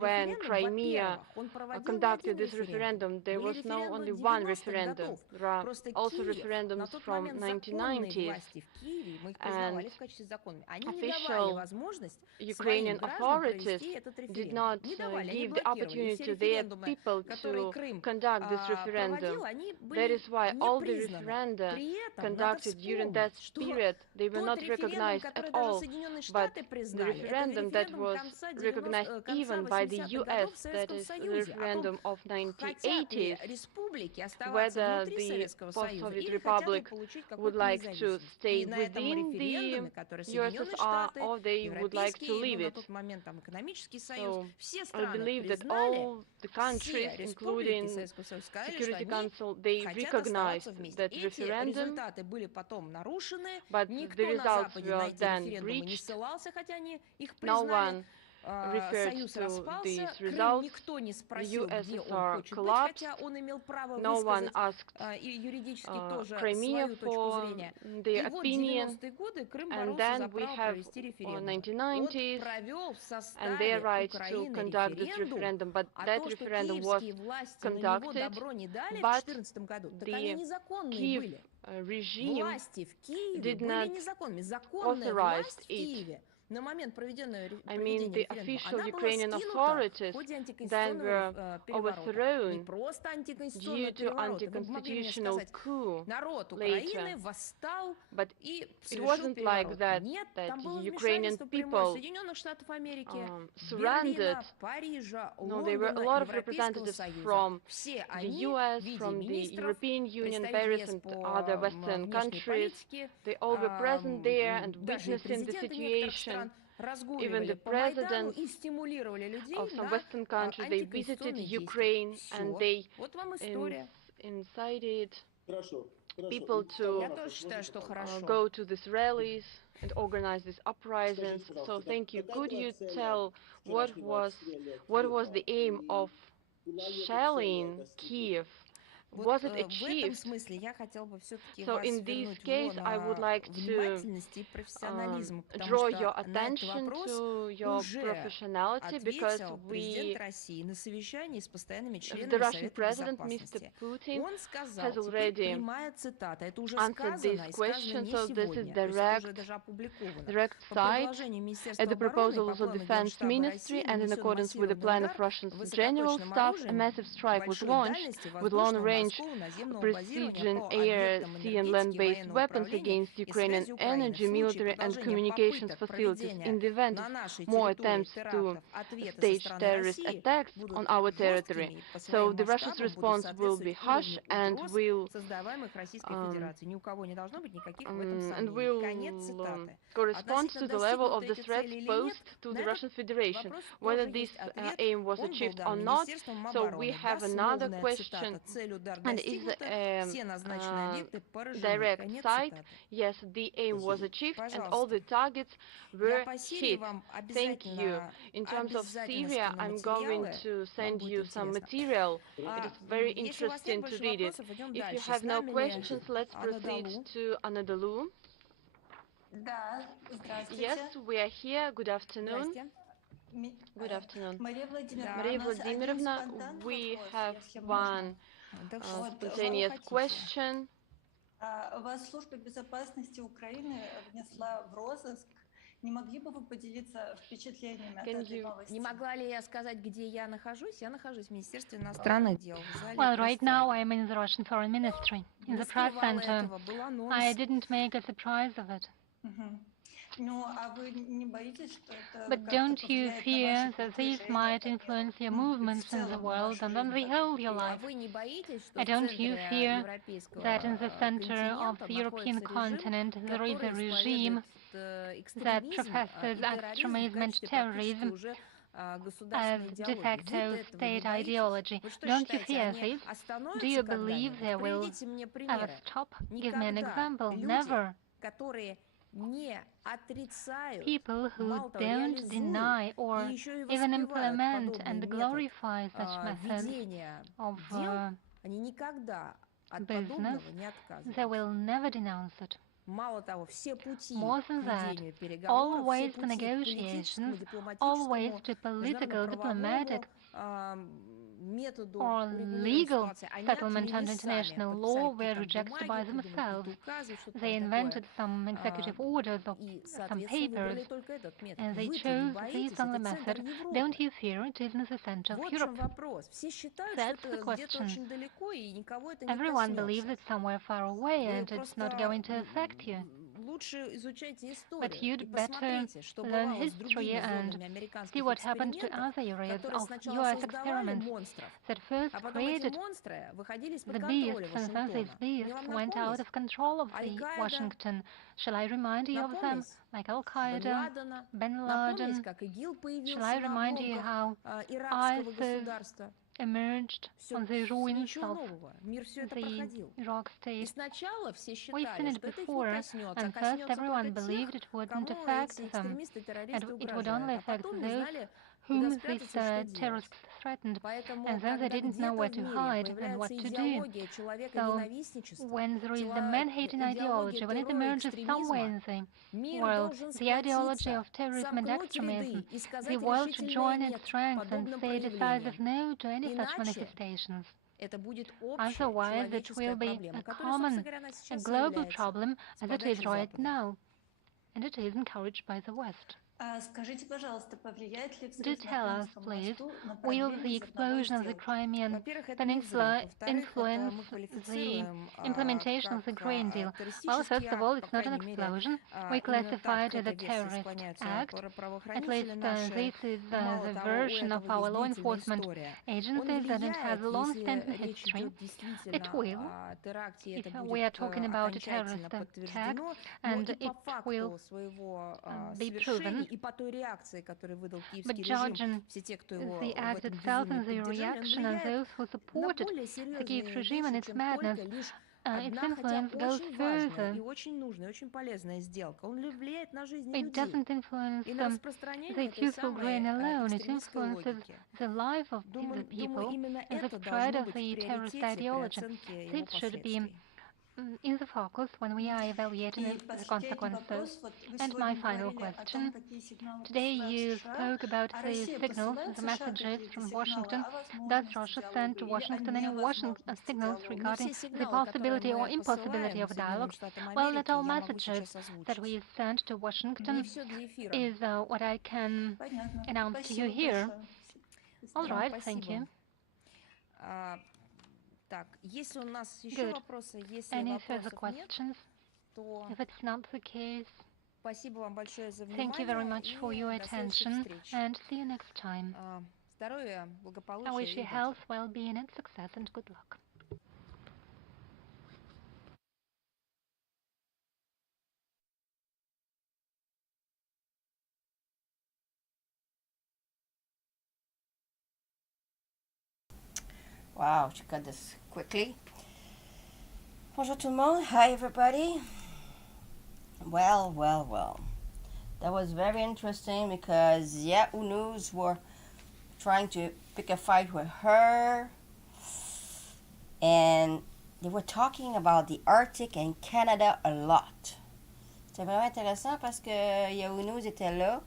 when Crimea conducted this referendum, there was not only one referendum. There are also referendums from 1990s, and official Ukrainian authorities did not give the opportunity to their people to conduct this referendum. That is why all the referenda conducted during that period, they were not recognized at all. But the referendum that was recognized even by the US, that is the referendum of 1980s, whether the post-Soviet Republic would like to stay within the USSR or they would like to leave it. So I believe that all the countries, including Security Council, they recognized that referendum, but the results were then breached. No one referred to these results. The USSR collapsed. No one asked Crimea for their opinion. And then we have 1990s and their right to conduct this referendum. But that referendum was conducted, but the Kiev regime did not authorize it. I mean, the official Ukrainian authorities then were overthrown due to anti-constitutional coup later. But it wasn't like that, that the Ukrainian people surrendered. No, there were a lot of representatives from the US, from the European Union, Paris, and other Western countries. They all were present there and witnessing the situation. Even the presidents of some Western countries, they visited Ukraine and they incited people to go to these rallies and organize these uprisings. So thank you. Could you tell what was the aim of shelling Kiev? Was it achieved? So in this case, I would like to draw your attention to your professionality, because the Russian president, Mr. Putin, has already answered this question. So this is direct side. At the proposals of the Defense Ministry and in accordance with the plan of Russian General Staff, a massive strike was launched with long-range trench, precision air, sea and land-based weapons against Ukrainian energy, military and communications facilities in the event of more attempts to stage terrorist attacks on our territory. So the Russia's response will be harsh and will correspond to the level of the threats posed to the Russian Federation. Whether this aim was achieved or not, so we have another question, and is direct side. Yes, the aim was achieved and all the targets were hit. Thank you. In terms of Syria, I'm going to send you some material. It is very interesting to read it. If you have no questions, let's proceed to Anadolu. Yes, we are here. Good afternoon. Good afternoon. Maria Vladimirovna, we have one spontaneous question. Вас служба безопасности Украины внесла в розыск. Не могли бы вы поделиться впечатлениями от этой новости? Не могла ли я сказать, где я нахожусь? Я нахожусь в Министерстве иностранных дел. Well, right now I'm in the Russian Foreign Ministry, in the press center. I didn't make a surprise of it. But don't you fear that these might influence your movements in the world and on the whole your life? And don't you fear that in the center of the European continent there is a regime that professes extremism and terrorism as de facto state ideology? Don't you fear this? Do you believe they will ever stop? Give me an example. Never. People who don't deny or even implement and glorify such methods of business, they will never denounce it. More than that, all ways to negotiations, all ways to political, diplomatic, or legal settlement under international law were rejected by themselves. They invented some executive orders or some papers, and they chose this only method. Don't you fear it is in the center of Europe? That's the question. Everyone believes it's somewhere far away and it's not going to affect you. But you'd better learn history and see what happened to other areas of US experiments that first created the beasts, and then these beasts went out of control of the Washington. Shall I remind you of them? Like Al-Qaeda, Bin Laden. Shall I remind you how ISIS emerged on the ruins of the Iraq state? We've seen it before, and first everyone believed it wouldn't affect them, and it would only affect those whom these terrorists threatened, and then they didn't know where to hide and what to do. So when there is the man-hating ideology, when it emerges somewhere in the world, the ideology of terrorism and extremism, the world should join its ranks and say decisive no to any such manifestations. Otherwise, it will be a common, a global problem as it is right now, and it is encouraged by the West. Do tell us, please, will the explosion of the Crimean Peninsula influence the implementation of the Green Deal? Well, first of all, it's not an explosion. We classify it as a terrorist act. At least this is the version of our law enforcement agencies, and it has a long-standing history. It will, if we are talking about a terrorist attack, and it will be proven. But judging the act itself and the reaction and those who supported the Kiev regime and its madness, its influence goes further. It doesn't influence the useful grain alone, it influences the life of the people and the spread of the terrorist ideology. This should be in the focus when we are evaluating the consequences. And my final question. Today you spoke about the signals, the messages from Washington. Does Russia send to Washington any signals regarding the possibility or impossibility of dialogue? Well, not all messages that we send to Washington is what I can announce to you here. All right, thank you. Так, если у нас еще Good. вопросы, если Any further вопросов нет, questions? то If it's not the case, спасибо вам большое за thank you very внимание much for и your до следующих attention встреч. and see you next time. Здоровья, I благополучия wish и you удачи. health, well-being and success and good luck. Wow, she cut this quickly. Bonjour tout le monde. Hi everybody. Well. That was very interesting because Yahoo News were trying to pick a fight with her. And they were talking about the Arctic and Canada a lot. C'est vraiment intéressant parce que Yahoo News était là.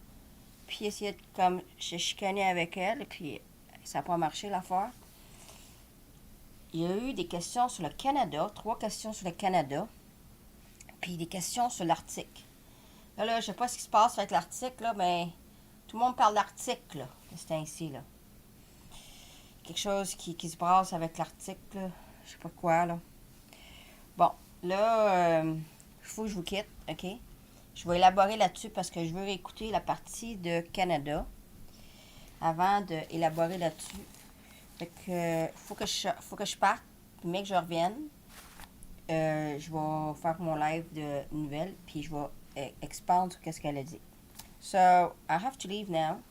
Puis essayait de comme se chicaner avec elle. Et puis ça n'a pas marché l'affaire. Il y a eu des questions sur le Canada, 3 questions sur le Canada, puis des questions sur l'Arctique. Là, je ne sais pas ce qui se passe avec l'Arctique, là, mais tout le monde parle d'Arctique, là, c'est ainsi, là. Quelque chose qui se brasse avec l'Arctique, là, je sais pas quoi, là. Bon, là, il faut que je vous quitte, ok? Je vais élaborer là-dessus parce que je veux réécouter la partie de Canada avant d'élaborer là-dessus. Fait que faut que je parte, mais que je revienne. Je vais faire mon live de nouvelles, puis je vais expandre sur ce qu'elle a dit. So, I have to leave now.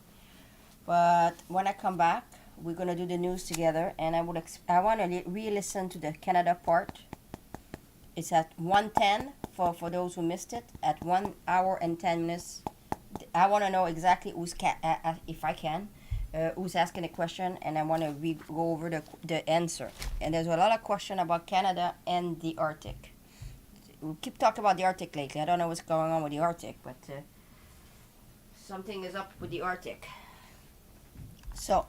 But when I come back, we're going to do the news together, and I want to re-listen to the Canada part. It's at 1:10 for those who missed it, at 1 hour and 10 minutes. I want to know exactly if I can. Who's asking a question, and I want to go over the answer. And there's a lot of question about Canada and the Arctic. We keep talking about the Arctic lately. I don't know what's going on with the Arctic, but something is up with the Arctic. So,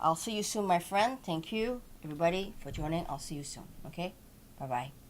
I'll see you soon, my friend. Thank you, everybody, for joining. I'll see you soon, okay? Bye-bye.